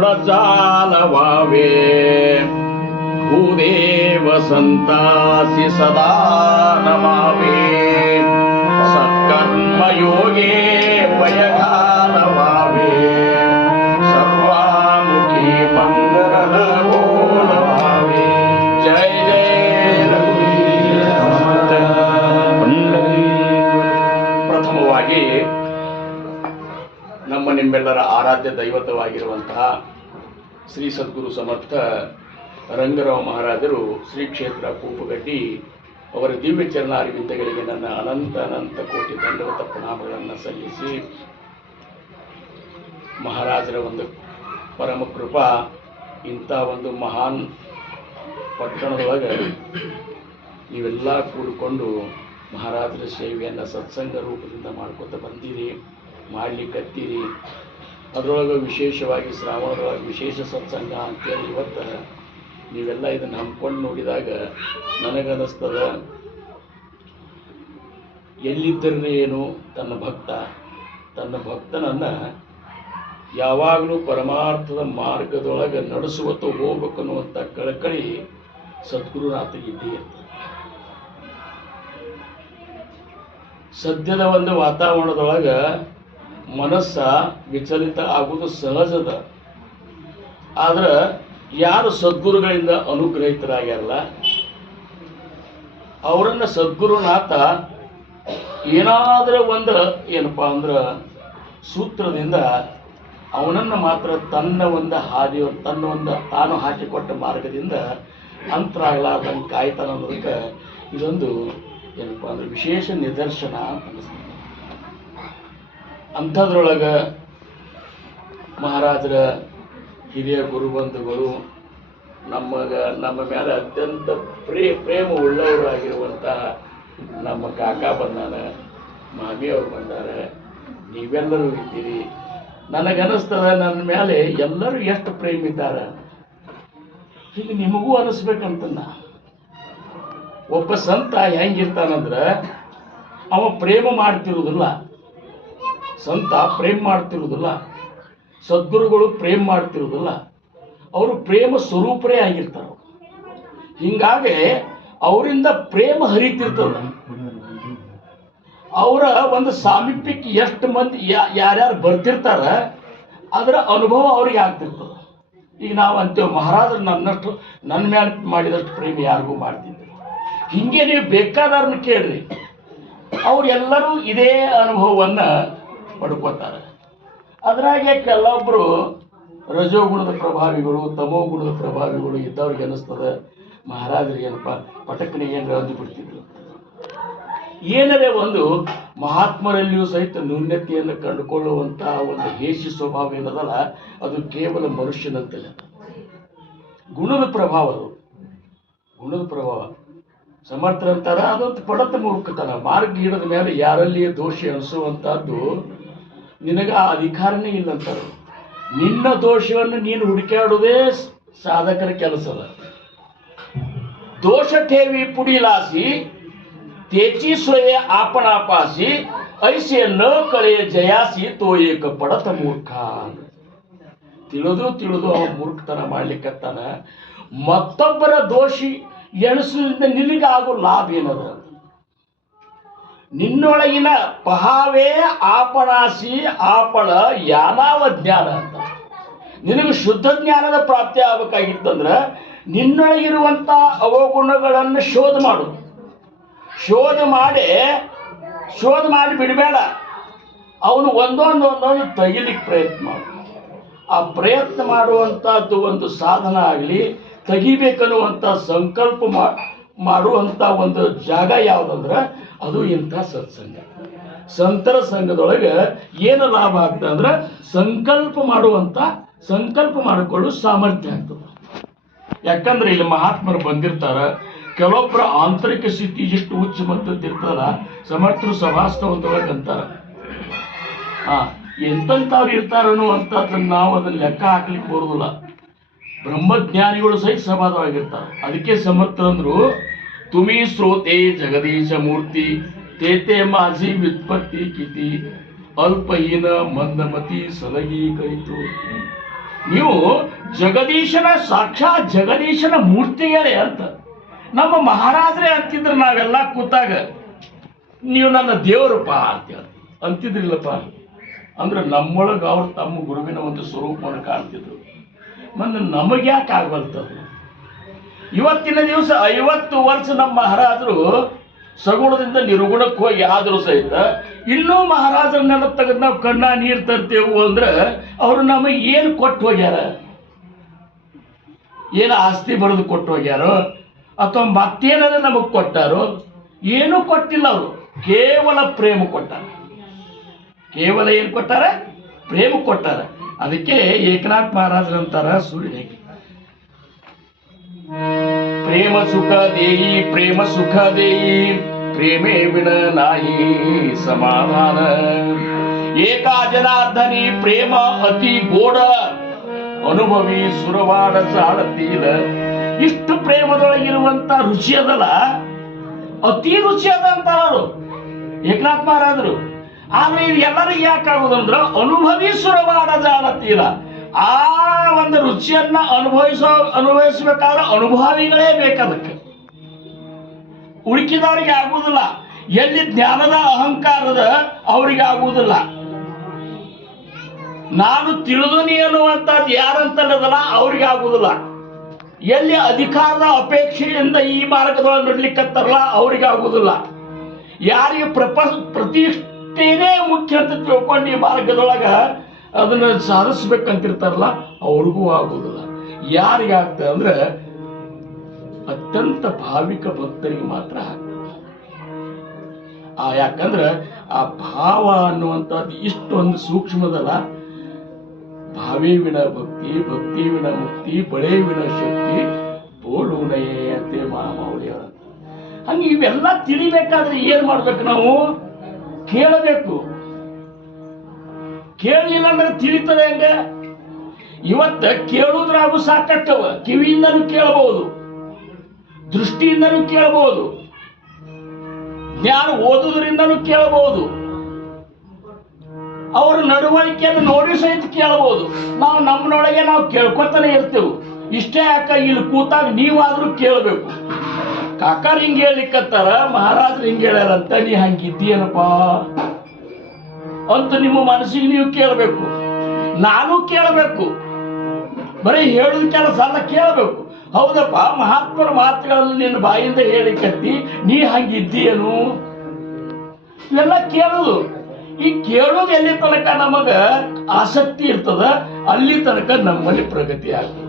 जालवावे भूदेव संतासि सदा नमावे सत्कर्मयोगे वयगालवावे सर्वामुखी मंगल बोलवावे जय जय रघुवीर समर्थ ಪ್ರಥಮವಾಗಿ ನಮ್ಮ ನಿಮ್ಮೆಲ್ಲರ ಆರಾಧ್ಯ ದೈವತವಾಗಿರುವಂತಹ ಶ್ರೀ ಸದ್ಗುರು ಸಮರ್ಥ ರಂಗರಾವ್ ಮಹಾರಾಜರು ಶ್ರೀ ಕ್ಷೇತ್ರ ಕೂಪುಗಡ್ಡಿ ಅವರ ದಿವ್ಯ ಚರಣಾರವಿಂದಗಳಿಗೆ ನನ್ನ ಅನಂತ ಕೋಟಿ ದಂಡವತ ಪ್ರಣಾಮಗಳನ್ನು ಸಲ್ಲಿಸಿ ಮಹಾರಾಜರ ಒಂದು ಪರಮ ಕೃಪಾ ಇಂಥ ಒಂದು ಮಹಾನ್ ಪಟ್ಟಣದೊಳಗೆ ನೀವೆಲ್ಲ ಕೂಡಿಕೊಂಡು ಮಹಾರಾಜರ ಸೇವೆಯನ್ನು ಸತ್ಸಂಗ ರೂಪದಿಂದ ಮಾಡ್ಕೊತ ಬಂದಿರಿ, ಮಾಡ್ಲಿಕ್ಕತ್ತೀರಿ. ಅದರೊಳಗೆ ವಿಶೇಷವಾಗಿ ಶ್ರಾವಣದೊಳಗೆ ವಿಶೇಷ ಸತ್ಸಂಗ ಅಂತೇಳಿ ಇವತ್ತು ನೀವೆಲ್ಲ ಇದನ್ನು ಹಮ್ಮಿಕೊಂಡು ನೋಡಿದಾಗ ನನಗನ್ನಿಸ್ತದ, ಎಲ್ಲಿದ್ದರೆ ಏನು ತನ್ನ ಭಕ್ತನನ್ನು ಯಾವಾಗಲೂ ಪರಮಾರ್ಥದ ಮಾರ್ಗದೊಳಗೆ ನಡೆಸುವತ್ತು ಹೋಗ್ಬೇಕನ್ನುವಂಥ ಕಳಕಳಿ ಸದ್ಗುರುನಾಥಗಿದ್ದೇ ಅಂತ. ಸದ್ಯದ ಒಂದು ವಾತಾವರಣದೊಳಗೆ ಮನಸ್ಸ ವಿಚಲಿತ ಆಗುವುದು ಸಹಜದ. ಆದ್ರೆ ಯಾರು ಸದ್ಗುರುಗಳಿಂದ ಅನುಗ್ರಹಿತರಾಗ್ಯಾರಲ್ಲ ಅವರನ್ನು ಸದ್ಗುರುನಾಥ ಏನಾದರೂ ಒಂದು ಏನಪ್ಪ ಅಂದ್ರೆ ಸೂತ್ರದಿಂದ ಅವನನ್ನು ಮಾತ್ರ ತನ್ನ ಒಂದು ಹಾದಿ ತನ್ನ ಒಂದು ತಾನು ಹಾಕಿಕೊಟ್ಟ ಮಾರ್ಗದಿಂದ ಅಂತರಾಗಲಾರ್ದಂಗೆ ಕಾಯ್ತಾನ ಅನ್ನೋದಕ್ಕೆ ಇದೊಂದು ಏನಪ್ಪ ಅಂದ್ರೆ ವಿಶೇಷ ನಿದರ್ಶನ ಅಂತ ಅನಿಸ್ತದೆ. ಅಂಥದ್ರೊಳಗೆ ಮಹಾರಾಜರ ಹಿರಿಯ ಗುರುಬಂಧುಗಳು ನಮ್ಮ ಮೇಲೆ ಅತ್ಯಂತ ಪ್ರೇಮ ಉಳ್ಳವರು ಆಗಿರುವಂತಹ ನಮ್ಮ ಕಾಕ ಬಂದಾನ, ಮಾಮಿಯವರು ಬಂದಾರ, ನೀವೆಲ್ಲರೂ ಇದ್ದೀರಿ. ನನಗನ್ನಿಸ್ತದ ನನ್ನ ಮೇಲೆ ಎಲ್ಲರೂ ಎಷ್ಟು ಪ್ರೇಮ ಇದ್ದಾರೆ ಹೀಗೆ ನಿಮಗೂ ಅನಿಸ್ಬೇಕಂತ. ಒಬ್ಬ ಸಂತ ಹೆಂಗಿರ್ತಾನಂದ್ರೆ ಅವ ಪ್ರೇಮ ಮಾಡ್ತಿರುವುದಿಲ್ಲ, ಸಂತ ಪ್ರೇಮ ಮಾಡ್ತಿರುವುದಿಲ್ಲ, ಸದ್ಗುರುಗಳು ಪ್ರೇಮ ಮಾಡ್ತಿರುವುದಿಲ್ಲ, ಅವರು ಪ್ರೇಮ ಸ್ವರೂಪರೇ ಆಗಿರ್ತಾರೆ. ಹಿಂಗಾಗಿ ಅವರಿಂದ ಪ್ರೇಮ ಹರಿತಿರ್ತದ. ಅವರ ಒಂದು ಸಾಮೀಪ್ಯಕ್ಕೆ ಎಷ್ಟು ಮಂದಿ ಯಾರ್ಯಾರು ಬರ್ತಿರ್ತಾರ ಅದರ ಅನುಭವ ಅವ್ರಿಗೆ ಆಗ್ತಿರ್ತದೆ. ಈಗ ನಾವು ಅಂತೇವೆ ಮಹಾರಾಜರು ನನ್ನ ಮೇಲೆ ಮಾಡಿದಷ್ಟು ಪ್ರೇಮ ಯಾರಿಗೂ ಮಾಡ್ತಿದ್ರು. ಹಿಂಗೆ ನೀವು ಬೇಕಾದವ್ರನ್ನ ಕೇಳ್ರಿ, ಅವರೆಲ್ಲರೂ ಇದೇ ಅನುಭವವನ್ನು ಪಡ್ಕೋತಾರೆ. ಅದರಾಗೆ ಕೆಲವೊಬ್ಬರು ರಜೋಗುಣದ ಪ್ರಭಾವಿಗಳು, ತಮೋ ಗುಣದ ಪ್ರಭಾವಿಗಳು ಇದ್ದವ್ರಿಗೆ ಅನ್ನಿಸ್ತದೆ ಮಹಾರಾಜರಿಗೆ ಏನಪ್ಪ ಪಟಕ್ಕನೆ ಏನರ ಅಂದುಬಿಡ್ತಿದ್ರು. ಏನರೇ ಒಂದು ಮಹಾತ್ಮರಲ್ಲಿಯೂ ಸಹಿತ ನ್ಯೂನ್ಯತೆಯನ್ನು ಕಂಡುಕೊಳ್ಳುವಂತಹ ಒಂದು ಹೇಸಿ ಸ್ವಭಾವ ಏನದಲ್ಲ ಅದು ಕೇವಲ ಮನುಷ್ಯನಂತಲ್ಲ, ಗುಣದ ಪ್ರಭಾವ. ಅದು ಗುಣದ ಪ್ರಭಾವ. ಸಮರ್ಥರಂತಾರ ಅದೊಂದು ಪಡತ ಮೂರ್ಖತನ. ಮಾರ್ಗ ಹಿಡಿದ ಮೇಲೆ ಯಾರಲ್ಲಿ ದೋಷ ಅನಿಸುವಂತಹದ್ದು ನಿನಗೆ ಆ ಅಧಿಕಾರನೇ ಇಲ್ಲಂತಾರೆ. ನಿನ್ನ ದೋಷವನ್ನು ನೀನು ಹುಡುಕಾಡುವುದೇ ಸಾಧಕರ ಕೆಲಸದ. ದೋಷ ಠೇವಿ ಪುಡಿಲಾಸಿ ತೇಚಿ ಸ್ವಯ ಆಪಣಾಪಾಸಿ ಐಸೆ ನ ಕಳೆಯ ಜಯಾಸಿ ತೋಯೇಕ ಪಡತ ಮೂರ್ಖ. ತಿಳಿದು ಅವ ಮೂರ್ಖತನ ಮಾಡ್ಲಿಕ್ಕತ್ತಾನ. ಮತ್ತೊಬ್ಬರ ದೋಷಿ ಎಣಿಸೋದ್ರಿಂದ ನಿನಗಾಗೋ ಲಾಭ ಏನದ? ನಿನ್ನೊಳಗಿನ ಪಹಾವೇ ಆಪಣಾಸಿ ಆಪಳ ಯಾನಾವ ಜ್ಞಾನ ಅಂತ. ನಿನಗೆ ಶುದ್ಧ ಜ್ಞಾನದ ಪ್ರಾಪ್ತಿ ಆಗಬೇಕಾಗಿತ್ತಂದ್ರೆ ನಿನ್ನೊಳಗಿರುವಂಥ ಅವಗುಣಗಳನ್ನು ಶೋಧ ಮಾಡು. ಶೋಧ ಮಾಡಿ ಬಿಡಬೇಡ. ಅವನು ಒಂದೊಂದು ತೆಗಿಲಿಕ್ಕೆ ಪ್ರಯತ್ನ ಮಾಡು. ಆ ಪ್ರಯತ್ನ ಮಾಡುವಂಥದ್ದು ಒಂದು ಸಾಧನ ಆಗಲಿ, ತೆಗಿಬೇಕನ್ನುವಂಥ ಸಂಕಲ್ಪ ಮಾಡುವಂಥ ಒಂದು ಜಾಗ ಯಾವುದಂದ್ರೆ ಅದು ಇಂಥ ಸತ್ಸಂಗ. ಸಂತರ ಸಂಘದೊಳಗೆ ಏನು ಲಾಭ ಆಗ್ತದೆ ಅಂದ್ರೆ ಸಂಕಲ್ಪ ಮಾಡಿಕೊಳ್ಳೋ ಸಾಮರ್ಥ್ಯ ಆಗ್ತದೆ. ಯಾಕಂದ್ರೆ ಇಲ್ಲಿ ಮಹಾತ್ಮರು ಬಂದಿರ್ತಾರ, ಕೆಲವೊಬ್ಬರ ಆಂತರಿಕ ಸ್ಥಿತಿ ಎಷ್ಟು ಉಚ್ಚ ಮಟ್ಟದ್ದಿರ್ತಲ್ಲ ಸಮರ್ಥರು ಸಭಾಸ್ತವಂತೊಳಗೆ ಅಂತಾರ. ಎಂತವ್ರು ಇರ್ತಾರನು ಅಂತ ನಾವು ಅದನ್ನ ಲೆಕ್ಕ ಹಾಕ್ಲಿಕ್ಕೆ ಬರೋದಿಲ್ಲ. ಬ್ರಹ್ಮಜ್ಞಾನಿಗಳು ಸಹಿತ ಸಭಾದೊಳಗಿರ್ತಾರೆ. ಅದಕ್ಕೆ ಸಮರ್ಥರಂದ್ರು ತುಮಿ ಸ್ರೋತೆ ಜಗದೀಶ ಮೂರ್ತಿ ತೇತೆ ಮಾಜಿ ವ್ಯುತ್ಪತ್ತಿ ಕಿತಿ ಅಲ್ಪಹೀನ ಮಂದಮತಿ ಸಲಗಿ ಕೈತು. ನೀವು ಜಗದೀಶನ ಸಾಕ್ಷಾತ್ ಜಗದೀಶನ ಮೂರ್ತಿಗಳೇ ಅಂತ ನಮ್ಮ ಮಹಾರಾಜರೇ ಅಂತಿದ್ರು. ನಾವೆಲ್ಲ ಕೂತಾಗ ನೀವು ನನ್ನ ದೇವರಪ್ಪ ಅಂತಿದ್ರಿಲ್ಲಪ್ಪ. ಅಂದ್ರೆ ನಮ್ಮೊಳಗೆ ಅವ್ರು ತಮ್ಮ ಗುರುವಿನ ಒಂದು ಸ್ವರೂಪವನ್ನು ಕಾಣ್ತಿದ್ರು. ಮತ್ತು ನಮಗೆ ಯಾಕೆ ಆಗಬಲ್ತದ್ದು? ಇವತ್ತಿನ ದಿವಸ 50 ವರ್ಷ ನಮ್ಮ ಮಹಾರಾಜರು ಸಗುಣದಿಂದ ನಿರ್ಗುಣಕ್ಕೆ ಹೋಗಿ ಆದರೂ ಸಹಿತ ಇನ್ನೂ ಮಹಾರಾಜರನ್ನೆಲ್ಲ ತೆಗೆದು ನಾವು ಕಣ್ಣ ನೀರು ತರ್ತೇವು ಅಂದ್ರೆ ಅವರು ನಮಗೆ ಏನು ಕೊಟ್ಟು ಹೋಗ್ಯಾರ? ಏನು ಆಸ್ತಿ ಬರೆದು ಕೊಟ್ಟು ಹೋಗ್ಯಾರೋ ಅಥವಾ ಮತ್ತೇನಾರ ನಮಗೆ ಕೊಟ್ಟಾರೋ? ಏನೂ ಕೊಟ್ಟಿಲ್ಲ. ಅವರು ಕೇವಲ ಪ್ರೇಮ ಕೊಟ್ಟಾರ. ಕೇವಲ ಏನು ಕೊಟ್ಟಾರ? ಪ್ರೇಮ ಕೊಟ್ಟಾರ. ಅದಕ್ಕೆ ಏಕನಾಥ್ ಮಹಾರಾಜರಂತಾರ ಸೂರ್ಯ ಪ್ರೇಮ ಸುಖ ದೇಯಿ, ಪ್ರೇಮ ಸುಖ ದೇಯಿ, ಪ್ರೇಮೇ ವಿನ ನಾಹಿ ಸಮಾಧಾನ. ಏಕಾ ಜನಾರ್ದನಿ ಪ್ರೇಮ ಅತಿ ಗೋಡ, ಅನುಭವಿ ಸುರವಾಡ ಸಾಲತೀಲ. ಇಷ್ಟು ಪ್ರೇಮದೊಳಗಿರುವಂತ ರುಚಿ ಅದಲ್ಲ, ಅತಿ ರುಚಿ ಅದ ಅಂತಾರು ಏಕನಾಥ್ ಮಹಾರಾಜರು. ಆದ್ರೆ ಇದು ಎಲ್ಲರಿಗೂ ಯಾಕಾಗುದಂದ್ರ ಅನುಭವಿ ಸುರವಾಡ ಜಾಲತೀಲ. ಆ ಒಂದು ರುಚಿಯನ್ನ ಅನುಭವಿಸಬೇಕಾದ್ರೆ ಅನುಭವಿಗಳೇ ಬೇಕದಕ್ಕೆ, ಉಳುಕಿದವ್ರಿಗೆ ಆಗುವುದಿಲ್ಲ. ಎಲ್ಲಿ ಜ್ಞಾನದ ಅಹಂಕಾರದ ಅವ್ರಿಗೆ ಆಗುವುದಿಲ್ಲ. ನಾನು ತಿಳಿದನಿ ಅನ್ನುವಂಥದ್ದು ಯಾರಂತಲ್ಲದಲ್ಲ ಅವ್ರಿಗೆ ಆಗುವುದಿಲ್ಲ. ಎಲ್ಲಿ ಅಧಿಕಾರದ ಅಪೇಕ್ಷೆಯಿಂದ ಈ ಮಾರ್ಗದೊಳಗೆ ನಡ್ಲಿಕ್ಕತ್ತಾರಲ್ಲ ಅವ್ರಿಗೆ ಆಗುವುದಿಲ್ಲ. ಯಾರಿಗೆ ಪ್ರತಿಷ್ಠೆನೇ ಮುಖ್ಯ ಅಂತ ತಿಳ್ಕೊಂಡು ಈ ಮಾರ್ಗದೊಳಗ ಅದನ್ನ ಸಾಧಿಸ್ಬೇಕಂತಿರ್ತಾರಲ್ಲ ಅವ್ರಿಗೂ ಆಗುವುದಿಲ್ಲ. ಯಾರಿಗಾಗ್ತದೆ ಅಂದ್ರೆ ಅತ್ಯಂತ ಭಾವಿಕ ಭಕ್ತರಿಗೆ ಮಾತ್ರ ಆಗ್ತದೆ. ಯಾಕಂದ್ರೆ ಆ ಭಾವ ಅನ್ನುವಂಥದ್ದು ಇಷ್ಟೊಂದು ಸೂಕ್ಷ್ಮದಲ್ಲ. ಭಾವೇ ವಿನ ಭಕ್ತಿ, ಭಕ್ತಿ ವಿನ ಮುಕ್ತಿ, ಬಳೆ ವಿನ ಶಕ್ತಿ, ಬೋಲುನಯೇ ಅಂತ ಮಹಾಮೌಳಿಯವರ. ಹಂಗೆ ಇವೆಲ್ಲ ತಿಳಿಬೇಕಾದ್ರೆ ಏನ್ ಮಾಡ್ಬೇಕು? ನಾವು ಕೇಳಬೇಕು. ಕೇಳಲಿಲ್ಲ ಅಂದ್ರೆ ತಿಳಿತದೆ ಹೆಂಗ? ಇವತ್ತ ಕೇಳುದ್ರಾಗೂ ಸಾಕಟ್ಟವ. ಕಿವಿಯಿಂದನೂ ಕೇಳಬಹುದು, ದೃಷ್ಟಿಯಿಂದನೂ ಕೇಳಬಹುದು, ಜ್ಞಾನ ಓದುವುದರಿಂದನೂ ಕೇಳಬಹುದು, ಅವರ ನಡವಳಿಕೆಯನ್ನು ನೋಡಿ ಸಹಿತ ಕೇಳಬಹುದು. ನಾವು ನಮ್ಮನೊಳಗೆ ನಾವು ಕೇಳ್ಕೊತಾನೆ ಇರ್ತೇವೆ. ಇಷ್ಟೇ ಯಾಕ ಇಲ್ಲಿ ಕೂತಾಗ ನೀವಾದ್ರೂ ಕೇಳಬೇಕು. ಕಾಕಾರ್ ಹಿಂಗೆ ಹೇಳಿಕತ್ತಾರ, ಮಹಾರಾಜರು ಹಿಂಗೆ ಹೇಳ್ಯಾರಂತ, ನೀ ಹಂಗಿದ್ದೀಯನಪ್ಪ ಅಂತ ನಿಮ್ಮ ಮನಸ್ಸಿಗೆ ನೀವು ಕೇಳಬೇಕು. ನಾನು ಕೇಳಬೇಕು. ಬರೀ ಹೇಳುದ ಕೆಲಸ ಅಲ್ಲ, ಕೇಳಬೇಕು. ಹೌದಪ್ಪ, ಮಹಾತ್ಮರ ಮಾತುಗಳನ್ನು ನಿನ್ನ ಬಾಯಿಂದ ಹೇಳಿಕತ್ತಿ, ನೀ ಹಂಗಿದ್ದೀಯನು? ಇವೆಲ್ಲ ಕೇಳುದು. ಈ ಕೇಳೋದು ಎಲ್ಲಿ ತನಕ ನಮಗ ಆಸಕ್ತಿ ಇರ್ತದ ಅಲ್ಲಿ ತನಕ ನಮ್ಮಲ್ಲಿ ಪ್ರಗತಿ ಆಗ್ತದೆ.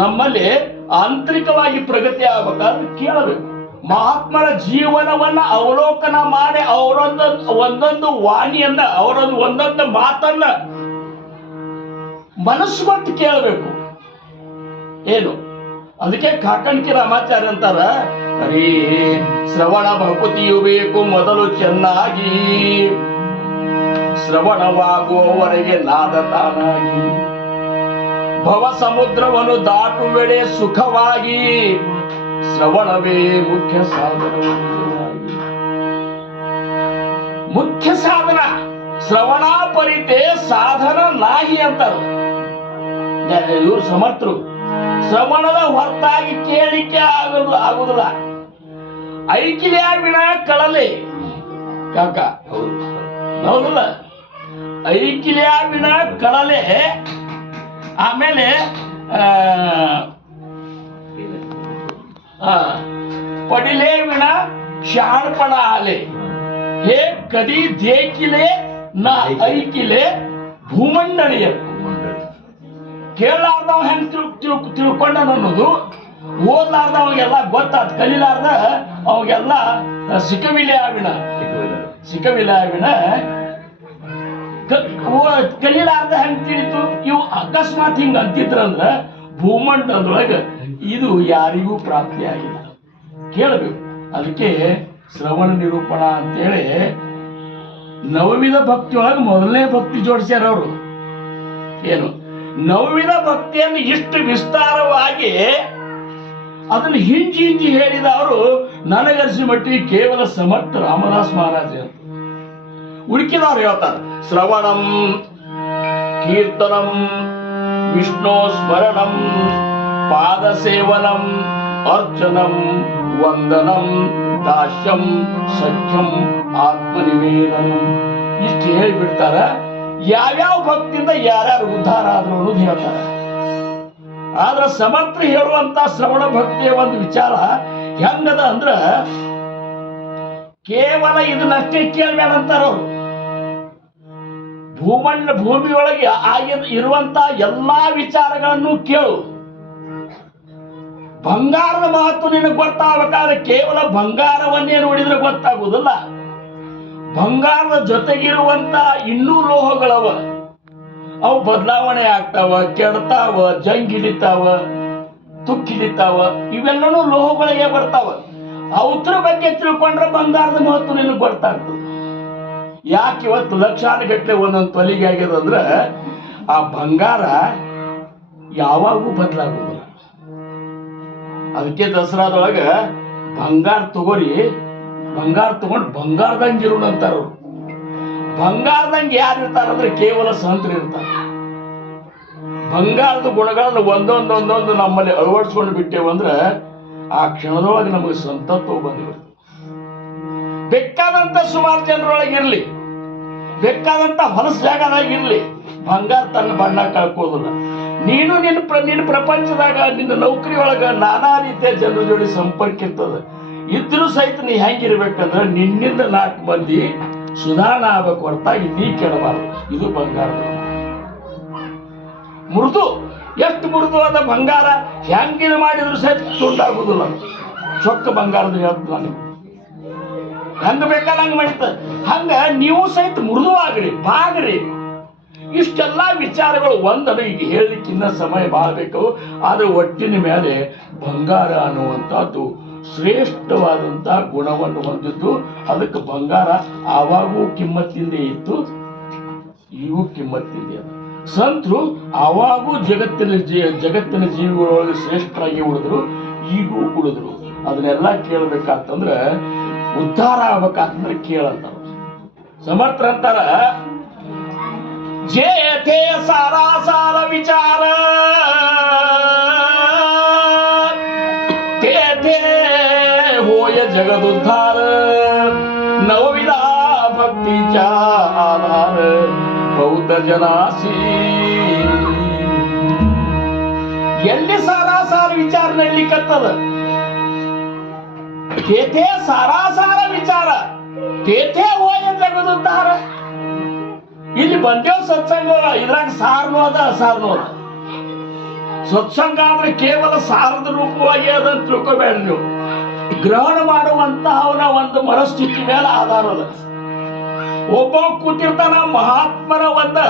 ನಮ್ಮಲ್ಲಿ ಆಂತರಿಕವಾಗಿ ಪ್ರಗತಿ ಆಗ್ಬೇಕಾದ್ರೆ ಕೇಳಬೇಕು. ಮಹಾತ್ಮರ ಜೀವನವನ್ನ ಅವಲೋಕನ ಮಾಡಿ ಒಂದೊಂದು ವಾಣಿಯನ್ನ, ಒಂದೊಂದು ಮಾತನ್ನ ಮನಸ್ಸು ಕೊಟ್ಟು ಕೇಳಬೇಕು. ಏನು ಅದಕ್ಕೆ ಕಾಕಣಿಕೆ ರಾಮಾಚಾರ್ಯ ಅಂತಾರ, ಅರೇ ಶ್ರವಣ ಭಕುತಿಯು ಬೇಕು ಮೊದಲು ಚೆನ್ನಾಗಿ, ಶ್ರವಣವಾಗುವವರೆಗೆ ನಾದ ತಾನಾಗಿ, ಭವ ಸಮುದ್ರವನ್ನು ದಾಟುವೆಳೆ ಸುಖವಾಗಿ, ಶ್ರವಣವೇ ಮುಖ್ಯ ಸಾಧನವಾಗಿ. ಮುಖ್ಯ ಸಾಧನ ಶ್ರವಣ ಪರಿತೆ ಸಾಧನ ನಾಹಿ ಅಂತಾರ ಇವ್ರು ಸಮರ್ಥರು. ಶ್ರವಣದ ಹೊರತಾಗಿ ಕೇಳಿಕೆ ಆಗುದಿಲ್ಲ. ಐಕಿಲಿಯ ಬಿಣ ಕಳಲೆ ಕಾಕ ಹೌದಲ್ಲ, ಐಕಿಲಿಯ ಬಿಣ ಕಳಲೆ. ಆಮೇಲೆ पडिले विना शहाणपणा आले, हे कधी देखिले ना ऐकिले ಭೂಮಂಡಳಿಯ. ಕೇಳಲಾರ್ದವ ಹೆಂಗ್ ತಿಳ್ಕೊಂಡ ಅನ್ನೋದು, ಓದ್ಲಾರ್ದ ಅವಾಗೆಲ್ಲ ಗೊತ್ತಾದ, ಕಲಿಲಾರ್ದ ಅವಾಗೆಲ್ಲ ಸಿಕ್ಕವಿಲೆ ಆವಿನ ಕಲಿಲಾರ್ದ ಹೆಂಗ್ ತಿಳಿತು? ಇವು ಅಕಸ್ಮಾತ್ ಹಿಂಗ ಅಂತಿದ್ರಂದ್ರ ಭೂಮಂಡಲದೊಳಗ ಇದು ಯಾರಿಗೂ ಪ್ರಾಪ್ತಿಯಾಗಿಲ್ಲ. ಕೇಳಬೇಕು. ಅದಕ್ಕೆ ಶ್ರವಣ ನಿರೂಪಣ ಅಂತೇಳಿ ನವವಿಧ ಭಕ್ತಿಯೊಳಗೆ ಮೊದಲನೇ ಭಕ್ತಿ ಜೋಡಿಸ್ಯಾರ ಅವರು. ಏನು ನವವಿಧ ಭಕ್ತಿಯನ್ನು ಇಷ್ಟು ವಿಸ್ತಾರವಾಗಿ ಅದನ್ನು ಹಿಂಜಿ ಹೇಳಿದ ಅವರು ನನಗರಿಸಿ ಮಟ್ಟಿಗೆ ಕೇವಲ ಸಮರ್ಥ ರಾಮದಾಸ್ ಮಹಾರಾಜ ಅಂತ. ಉಳಿಕಿದವ್ರು ಹೇಳ್ತಾರೆ ಶ್ರವಣಂ ಕೀರ್ತನಂ ವಿಷ್ಣು ಸ್ಮರಣಂ ಪಾದ ಸೇವನಂ ಅರ್ಚನಂ ವಂದನಂ ದಾಸ್ಯಂ ಸಖ್ಯಂ ಆತ್ಮನಿವೇದನಂ ಇಷ್ಟು ಹೇಳಿಬಿಡ್ತಾರ. ಯಾವ್ಯಾವ ಭಕ್ತಿಯಿಂದ ಯಾರ್ಯಾರು ಉದ್ಧಾರ ಆದ್ರು ಅನ್ನೋದು ಹೇಳ್ತಾರೆ. ಆದ್ರೆ ಸಮರ್ಥ ಹೇಳುವಂತ ಶ್ರವಣ ಭಕ್ತಿಯ ಒಂದು ವಿಚಾರ ಹೆಂಗದ ಅಂದ್ರ ಕೇವಲ ಇದನ್ನಷ್ಟೇ ಕೇಳ್ಬೇಡ ಅಂತಾರ ಅವರು. ಭೂಮಿಯೊಳಗೆ ಇರುವಂತ ಎಲ್ಲಾ ವಿಚಾರಗಳನ್ನು ಕೇಳು. ಬಂಗಾರದ ಮಹತ್ವ ನಿನಗೆ ಗೊತ್ತಾಗಬೇಕಾದ್ರೆ ಕೇವಲ ಬಂಗಾರವನ್ನೇ ನೋಡಿದ್ರೆ ಗೊತ್ತಾಗುವುದಿಲ್ಲ. ಬಂಗಾರದ ಜೊತೆಗಿರುವಂತ ಇನ್ನೂ ಲೋಹಗಳವ, ಅವು ಬದಲಾವಣೆ ಆಗ್ತಾವ, ಕೆಡ್ತಾವ, ಜಂಗ್ ಹಿಡಿತಾವ, ತುಕ್ಕು ಹಿಡಿತಾವ. ಇವೆಲ್ಲನೂ ಲೋಹಗಳಿಗೆ ಬರ್ತಾವ. ಅವತ್ರ ಬಗ್ಗೆ ತಿಳ್ಕೊಂಡ್ರೆ ಬಂಗಾರದ ಮಹತ್ವ ನಿನಗೆ ಗೊತ್ತಾಗ್ತದೆ. ಯಾಕೆ ಇವತ್ತು ಲಕ್ಷಾನುಗಟ್ಟಲೆ ಒಂದೊಂದು ತೊಲಿಗೆ ಆಗ್ಯದ ಅಂದ್ರೆ ಆ ಬಂಗಾರ ಯಾವಾಗೂ ಬದಲಾಗುವುದಿಲ್ಲ. ಅದಕ್ಕೆ ದಸರಾದೊಳಗ ಬಂಗಾರ ತಗೋರಿ, ಬಂಗಾರ ತಗೊಂಡು ಬಂಗಾರದಂಗೆ ಇರೋಣ ಅಂತಾರ ಅವ್ರು. ಬಂಗಾರದಂಗೆ ಯಾರು ಇರ್ತಾರಂದ್ರೆ ಕೇವಲ ಸಂತರು ಇರ್ತಾರೆ. ಬಂಗಾರದ ಗುಣಗಳನ್ನು ಒಂದೊಂದೊಂದೊಂದು ನಮ್ಮಲ್ಲಿ ಅಳವಡಿಸ್ಕೊಂಡು ಬಿಟ್ಟೇವಂದ್ರೆ ಆ ಕ್ಷಣದೊಳಗೆ ನಮಗೆ ಸಂತತ್ವ ಬಂದ್ಬಿಡ್ತು. ಬೇಕಾದಂತ ಸುಮಾರು ಜನರೊಳಗಿರ್ಲಿ, ಬೇಕಾದಂತ ಹೊಲಸು ಜಾಗದಾಗಿರ್ಲಿ, ಬಂಗಾರ ತನ್ನ ಬಣ್ಣ ಕಳ್ಕೋದಿಲ್ಲ. ನೀನು ನಿನ್ನ ಪ್ರಪಂಚದಾಗ ನಿನ್ನ ನೌಕರಿ ಒಳಗ ನಾನಾ ರೀತಿಯ ಜನರ ಜೋಡಿ ಸಂಪರ್ಕ ಇರ್ತದ. ಇದ್ರೂ ಸಹಿತ ನೀ ಹೆಂಗಿರ್ಬೇಕಂದ್ರೆ ನಿನ್ನಿಂದ 4 ಮಂದಿ ಸುಧಾರಣೆ ಆಗ್ಬೇಕು ಹೊರತಾಗಿ ನೀ ಕೆಡಬಾರದು. ಇದು ಬಂಗಾರದ ಮೃದು. ಎಷ್ಟು ಮೃದುವಾದ ಬಂಗಾರ ಹೆಂಗಿನ ಮಾಡಿದ್ರು ಸಹಿತ ತುಂಡಾಗುದಿಲ್ಲ. ಚೊಕ್ಕ ಬಂಗಾರದ ಹೇಳ್ತು ನಾನು, ಹೆಂಗ ಬೇಕಾದ ಹಂಗ ಮಾಡಿತ. ಹಂಗ ನೀವು ಸಹಿತ ಮೃದುವಾಗ್ರಿ, ಬಾಗ್ರಿ. ಇಷ್ಟೆಲ್ಲಾ ವಿಚಾರಗಳು ಒಂದನ್ನು ಈಗ ಹೇಳಲಿಕ್ಕೆ ಇನ್ನ ಸಮಯ ಬಾಳ್ಬೇಕು. ಆದ್ರೆ ಒಟ್ಟಿನ ಮೇಲೆ ಬಂಗಾರ ಅನ್ನುವಂಥದ್ದು ಶ್ರೇಷ್ಠವಾದಂತ ಗುಣವನ್ನು ಹೊಂದಿದ್ದು. ಅದಕ್ಕೆ ಬಂಗಾರ ಆವಾಗೂ ಕಿಮ್ಮತ್ತಿಂದೇ ಇತ್ತು, ಈಗೂ ಕಿಮ್ಮತ್ತಿದೆ. ಸಂತರು ಆವಾಗೂ ಜಗತ್ತಿನ ಜೀವಿಗಳೊಳಗೆ ಶ್ರೇಷ್ಠರಾಗಿ ಉಳಿದ್ರು, ಈಗೂ ಉಳಿದ್ರು. ಅದನ್ನೆಲ್ಲ ಕೇಳಬೇಕಾತಂದ್ರೆ, ಉದ್ಧಾರ ಆಗ್ಬೇಕಾತಂದ್ರೆ ಕೇಳಂತಾರ. ಸಮರ್ಥ ಅಂತಾರ, जे थे सारा सार विचार ते थे होय जगदुद्धार नवविधा भक्तीच्या आधार बहुत जनासी. ಎಲ್ಲಿ ಸಾರಾಸಾರ ವಿಚಾರ ನಡೀಲಿಕ್ಕತ್ತದ, ತೇಥೆ ಸಾರಾಸಾರ ವಿಚಾರ ತೇಥೆ ಹೋಯ ಜಗದುದ್ಧಾರ. ಇಲ್ಲಿ ಬಂದೇವ್ ಸತ್ಸಂಗ, ಇದ್ರಾಗ ಸಾರನೂ ಅದ ಅಸಾರನೂ ಅದ. ಸತ್ಸಂಗ ಅಂದ್ರೆ ಕೇವಲ ಸಾರದ ರೂಪವಾಗಿ ಅದನ್ನು ತಿಳ್ಕೋಬೇಡ ನೀವು. ಗ್ರಹಣ ಮಾಡುವಂತಹವನ ಒಂದು ಮನಸ್ಥಿತಿ ಮೇಲೆ ಆಧಾರ ಅದ. ಒಬ್ಬ ಕೂತಿರ್ತಾನ, ಮಹಾತ್ಮರ ಒಂದು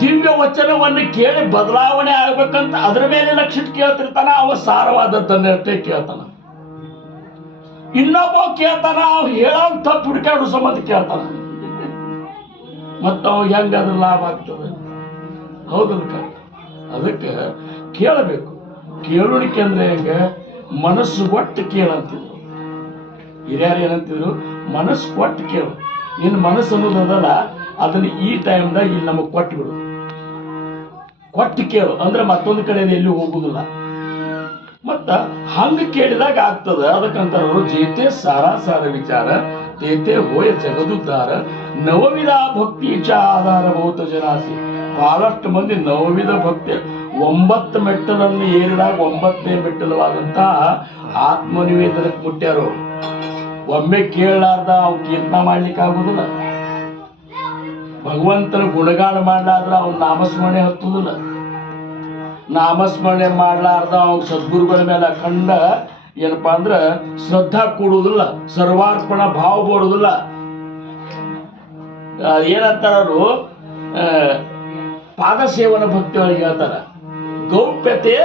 ದಿವ್ಯ ವಚನವನ್ನು ಕೇಳಿ ಬದಲಾವಣೆ ಆಗ್ಬೇಕಂತ ಅದ್ರ ಮೇಲೆ ಲಕ್ಷ್ಯ ಕೇಳ್ತಿರ್ತಾನ. ಅವ ಸಾರವಾದದ್ದನ್ನಷ್ಟೇ ಕೇಳ್ತಾನ. ಇನ್ನೊಬ್ಬ ಕೇಳ್ತಾನ, ಅವ್ ಹೇಳೋ ತಪ್ಪು ಹುಡುಕಾಡು ಸಂಬಂಧ ಕೇಳ್ತಾನ. ಮತ್ತ ಅವ ಹೆಂಗ ಅದ್ರ ಲಾಭ ಆಗ್ತದೆ? ಹೌದಲ್ಕ? ಅದಕ್ಕೆ ಕೇಳಬೇಕು. ಕೇಳುಣಿಕೆ ಅಂದ್ರೆ ಹೆಂಗ, ಮನಸ್ಸು ಒಟ್ಟು ಕೇಳಂತಿದ್ರು ಹಿರಿಯರು. ಏನಂತಿದ್ರು? ಮನಸ್ಸು ಕೊಟ್ಟು ಕೇಳು. ನಿನ್ನ ಮನಸ್ಸು ಅನ್ನೋದಲ್ಲ, ಅದನ್ನ ಈ ಟೈಮ್ದಾಗ ಇಲ್ಲಿ ನಮಗ್ ಕೊಟ್ಟು ಬಿಡು. ಕೊಟ್ಟು ಕೇಳು ಅಂದ್ರೆ ಮತ್ತೊಂದು ಕಡೆ ಎಲ್ಲಿ ಹೋಗುದಿಲ್ಲ. ಮತ್ತ ಹಂಗ ಕೇಳಿದಾಗ ಆಗ್ತದ. ಅದಕ್ಕಂತಾರ, ಜೇತೆ ಸಾರಾಸಾರ ವಿಚಾರ ತೇತೆ ಹೋಯ ಜಗದುದ್ಧಾರ ನವವಿಧ ಭಕ್ತಿಚ ಆಧಾರ ಬಹುತ ಜನಾಸಿ. ಬಹಳಷ್ಟು ಮಂದಿ ನವವಿಧ ಭಕ್ತಿ 9 ಮೆಟ್ಟಲನ್ನು ಏರಿದಾಗ 9ನೇ ಮೆಟ್ಟಲವಾದಂತ ಆತ್ಮನಿವೇದನಕ್ಕೆ ಮುಟ್ಟ್ಯಾರು. ಒಮ್ಮೆ ಕೇಳಲಾರ್ದ ಅವ್ನು ಕೀರ್ತನ ಮಾಡ್ಲಿಕ್ಕೆ ಆಗುದಿಲ್ಲ. ಭಗವಂತನ ಗುಣಗಾನ ಮಾಡ್ಲಾರ್ದ ಅವ್ನ ನಾಮಸ್ಮರಣೆ ಹತ್ತುದಿಲ್ಲ. ನಾಮಸ್ಮರಣೆ ಮಾಡ್ಲಾರ್ದ ಅವ್ನ ಸದ್ಗುರುಗಳ ಮೇಲೆ ಅಖಂಡ ಏನಪ್ಪಾ ಅಂದ್ರ ಶ್ರದ್ಧಾ ಕೂಡುವುದಿಲ್ಲ, ಸರ್ವಾರ್ಪಣ ಭಾವ ಬರುವುದಿಲ್ಲ. ಏನಂತಾರ ಅವರು, ಪಾದ ಸೇವನ ಭಕ್ತಿ ಒಳಗೆ ಹೇಳ್ತಾರ, ಗೌಪ್ಯತೆ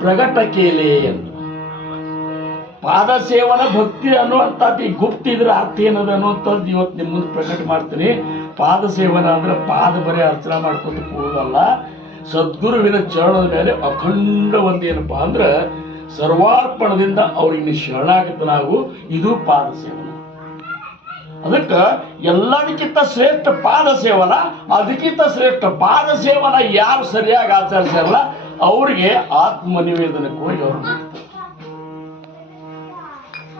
ಪ್ರಗಟ ಕೇಲೆ ಎಂದು. ಪಾದ ಸೇವನ ಭಕ್ತಿ ಅನ್ನುವಂಥದ್ದು ಈ ಗುಪ್ತ ಇದ್ರ ಅರ್ಥ ಏನದ ಅನ್ನುವಂಥದ್ದು ಇವತ್ತು ನಿಮ್ಮ ಮುಂದೆ ಪ್ರಕಟ ಮಾಡ್ತೀನಿ. ಪಾದ ಸೇವನ ಅಂದ್ರೆ ಪಾದ ಬರೀ ಅರ್ಚನೆ ಮಾಡ್ಕೊಂಡು ಕೂಡೋದಲ್ಲ, ಸದ್ಗುರುವಿನ ಚರಣದ ಮೇಲೆ ಅಖಂಡ ಒಂದೇನಪ್ಪಾ ಅಂದ್ರ ಸರ್ವಾರ್ಪಣದಿಂದ ಅವ್ರಿಗೆ ಶರಣಾಗತನಾಗು. ಇದು ಪಾದ ಸೇವನ. ಅದಕ್ಕೆ ಎಲ್ಲದಕ್ಕಿಂತ ಶ್ರೇಷ್ಠ ಪಾದ ಸೇವನ, ಅದಕ್ಕಿಂತ ಶ್ರೇಷ್ಠ ಪಾದ ಸೇವನ ಯಾರು ಸರಿಯಾಗಿ ಆಚರಿಸಲ್ಲ ಅವ್ರಿಗೆ ಆತ್ಮನಿವೇದನಕ್ಕೆ ಹೋಗಿ ಅವರು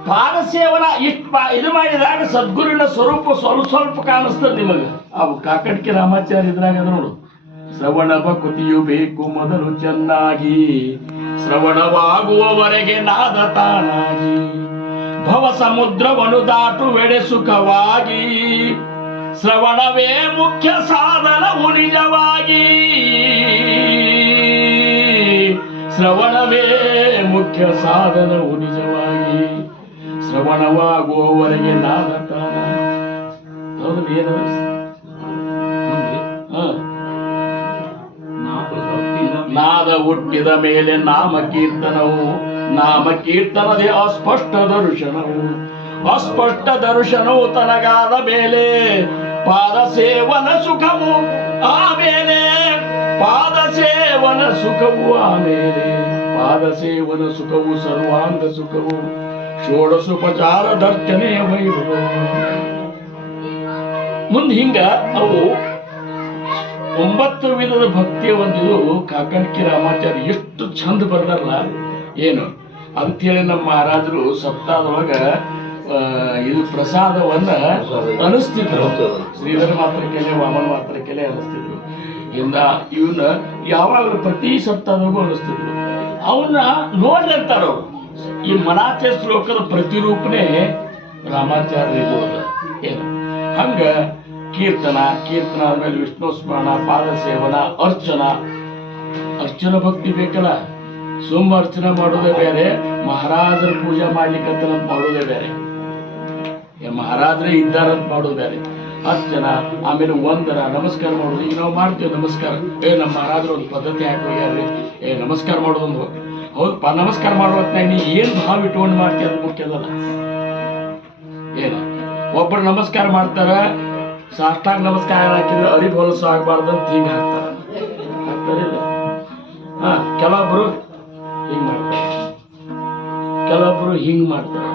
ಪಾದ ಸೇವನ ಇದು ಮಾಡಿದಾಗ ಸದ್ಗುರುವಿನ ಸ್ವರೂಪ ಸ್ವಲ್ಪ ಕಾಣಿಸ್ತದೆ ನಿಮಗೆ. ಅವು ಕಾಕಡ್ಕಿ ರಾಮಾಚಾರ್ಯ ಇದ್ರಾಗ ನೋಡು, ಶ್ರವಣ ಭಕ್ತಿಯು ಬೇಕು ಮೊದಲು ಚೆನ್ನಾಗಿ, ಶ್ರವಣವಾಗುವವರೆಗೆ ನಾದ ತಾನಾಗಿ, ಭವ ಸಮುದ್ರವನ್ನು ದಾಟುವೆಡೆ ಸುಖವಾಗಿ, ಶ್ರವಣವೇ ಮುಖ್ಯ ಸಾಧನವು ನಿಜವಾಗಿ, ಶ್ರವಣವೇ ಮುಖ್ಯ ಸಾಧನವು ನಿಜವಾಗಿ, ಶ್ರವಣವಾಗುವವರೆಗೆ ನಾದ ತಾನ. ಹೌದು ಏನು ನಾದ ಹುಟ್ಟಿದ ಮೇಲೆ ನಾಮ ಕೀರ್ತನವು, ನಾಮ ಕೀರ್ತನದೇ ಅಸ್ಪಷ್ಟ ದರ್ಶನವು, ಅಸ್ಪಷ್ಟ ದರ್ಶನವು ತನಗಾದ ಮೇಲೆ ಪಾದ ಸೇವನ ಸುಖವು ಆಮೇಲೆ, ಪಾದ ಸೇವನ ಸುಖವು ಆಮೇಲೆ, ಪಾದ ಸೇವನ ಸುಖವು ಸರ್ವಾಂಗ ಸುಖವು, ಷೋಡಶೋಪಚಾರ ದರ್ಶನೇ ವೈಭವ. ಮುಂದೆ ಹಿಂಗ ಅವು 9 ವಿಧದ ಭಕ್ತಿಯ ಒಂದಿದು ಕಾಕಡ್ಕಿ ರಾಮಾಚಾರ್ಯ ಎಷ್ಟು ಚಂದ ಬರ್ದಾರಲ್ಲ ಏನು ಅಂತೇಳಿ ನಮ್ಮ ಮಹಾರಾಜರು ಸಪ್ತಾಹದೊಳಗ ಇದು ಪ್ರಸಾದವನ್ನ ಅನಿಸ್ತಿದ್ರು. ಶ್ರೀಧರ ಮಾತ್ರ ಕೆಲೆ, ವಾಮನ ಮಾತ್ರ ಕೆಲೆ ಅನಿಸ್ತಿದ್ರು. ಇಂದ ಇವನ್ನ ಯಾವಾಗಲೂ ಪ್ರತಿ ಸಪ್ತಾಹದೊಳಗೂ ಅನಿಸ್ತಿದ್ರು. ಅವನ್ನ ನೋಡ್ರಂತಾರ ಅವ್ರು. ಈ ಮನಾಚೆ ಶ್ಲೋಕದ ಪ್ರತಿರೂಪನೆ ರಾಮಾಚಾರ್ಯ ಇದು ಅದ ಏನು. ಹಂಗ ಕೀರ್ತನ ಆದ್ಮೇಲೆ ವಿಷ್ಣು ಸ್ಮರಣ, ಪಾದ ಸೇವನ, ಅರ್ಚನ ಭಕ್ತಿ ಬೇಕಲ್ಲ. ಸೋಮ ಅರ್ಚನೆ ಮಾಡೋದೇ ಬೇರೆ, ಮಹಾರಾಜರ ಪೂಜೆ ಮಾಡ್ಲಿಕ್ಕಂತ ಮಾಡೋದೇ ಬೇರೆ, ಮಹಾರಾಜರೇ ಇದ್ದಾರಂತ ಮಾಡೋದು ಬೇರೆ. ಅರ್ಚನ, ಆಮೇಲೆ ವಂದನ, ನಮಸ್ಕಾರ ಮಾಡೋದು. ಈಗ ನಾವು ಮಾಡ್ತೇವೆ ನಮಸ್ಕಾರ, ನಮ್ಮ ಮಹಾರಾಜರು ಒಂದು ಪದ್ಧತಿ ಹಾಕಿ ಹೋಗ್ಯಾರ್ರಿ, ನಮಸ್ಕಾರ ಮಾಡೋದೊಂದು. ಹೌದಪ್ಪ, ನಮಸ್ಕಾರ ಮಾಡುವತ್ನಾಗ ನೀ ಏನ್ ಭಾವ ಇಟ್ಕೊಂಡು ಮಾಡ್ತೀಯ ಅದು ಮುಖ್ಯದಲ್ಲ. ಏನು ಒಬ್ಬರು ನಮಸ್ಕಾರ ಮಾಡ್ತಾರ, ಸಾಷ್ಟಾಂಗ ನಮಸ್ಕಾರ ಹಾಕಿದ್ರೆ ಅರಿವು ಹೊಲಸು ಆಗ್ಬಾರ್ದಂತ ಹಿಂಗ ಹಾಕ್ತಾರಿಲ್ಲ. ಕೆಲವೊಬ್ರು ಹಿಂಗ್ ಮಾಡ್ತಾರೆ, ಕೆಲವೊಬ್ರು ಹಿಂಗ್ ಮಾಡ್ತಾರೆ.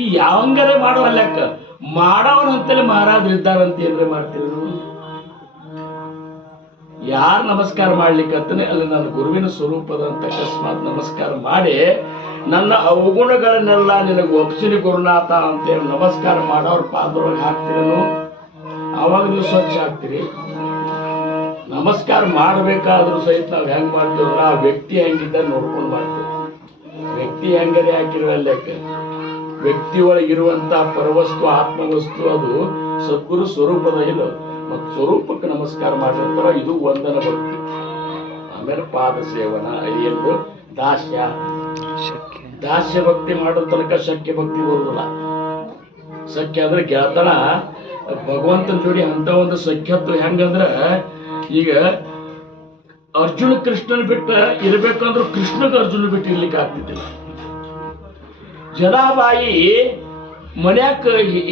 ಈ ಯಾವಂಗರೇ ಮಾಡೋ ಲೆಕ್ಕ ಮಾಡೋನಂತಲೇ ಮಹಾರಾಜರು ಇದ್ದಾರಂತ ಏನ್ರೆ ಮಾಡ್ತೀರಿ. ಯಾರು ನಮಸ್ಕಾರ ಮಾಡ್ಲಿಕ್ಕಂತಾನೆ ಅಲ್ಲಿ ನನ್ನ ಗುರುವಿನ ಸ್ವರೂಪದಂತ ಅಕಸ್ಮಾತ್ ನಮಸ್ಕಾರ ಮಾಡಿ ನನ್ನ ಅವಗುಣಗಳನ್ನೆಲ್ಲ ನಿನಗೆ ಒಪ್ಸಿನಿ ಗುರುನಾಥ ಅಂತೇಳಿ ನಮಸ್ಕಾರ ಮಾಡೋರ್ ಪಾದೊಳಗೆ ಹಾಕ್ತಿರನು, ಆವಾಗ ನೀವು ಸ್ವಚ್ಛ ಆಗ್ತೀರಿ. ನಮಸ್ಕಾರ ಮಾಡಬೇಕಾದ್ರೂ ಸಹಿತ ನಾವು ಹೆಂಗ್ ಮಾಡ್ತೀವಲ್ಲ, ಆ ವ್ಯಕ್ತಿ ಹೆಂಗಿದ್ದ ನೋಡ್ಕೊಂಡು ಮಾಡ್ತೀವಿ. ವ್ಯಕ್ತಿ ಹೆಂಗದೆ ಹಾಕಿರುವ ಲೆಕ್ಕ, ವ್ಯಕ್ತಿ ಒಳಗಿರುವಂತ ಪರವಸ್ತು ಆತ್ಮವಸ್ತು ಅದು ಸದ್ಗುರು ಸ್ವರೂಪದ ಇಲ್ಲ. ಮತ್ತು ಸ್ವರೂಪಕ್ಕೆ ನಮಸ್ಕಾರ ಮಾಡಿರ್ತಾರ, ಇದು ವಂದನ ಭಕ್ತಿ. ಆಮೇಲೆ ಪಾದ ಸೇವನ, ಐದು ದಾಸ್ಯ ಭಕ್ತಿ ಮಾಡೋ ತನಕ ಶಕ್ಯ ಭಕ್ತಿ ಬರುವುದಿಲ್ಲ. ಸಖ್ಯ ಅಂದ್ರೆ ಗೆಳತನ ಭಗವಂತನ ಜೋಡಿ ಅಂತ ಒಂದು ಸಖ್ಯತ್ವ ಹೆಂಗಂದ್ರ, ಈಗ ಅರ್ಜುನ ಕೃಷ್ಣನ್ ಬಿಟ್ಟ ಇರ್ಬೇಕಂದ್ರು ಕೃಷ್ಣಗ ಅರ್ಜುನ ಬಿಟ್ಟು ಇರ್ಲಿಕ್ಕೆ ಆಗ್ತಿದ್ದಿಲ್ಲ. ಜನಾಬಾಯಿ ಮನ್ಯಾಕ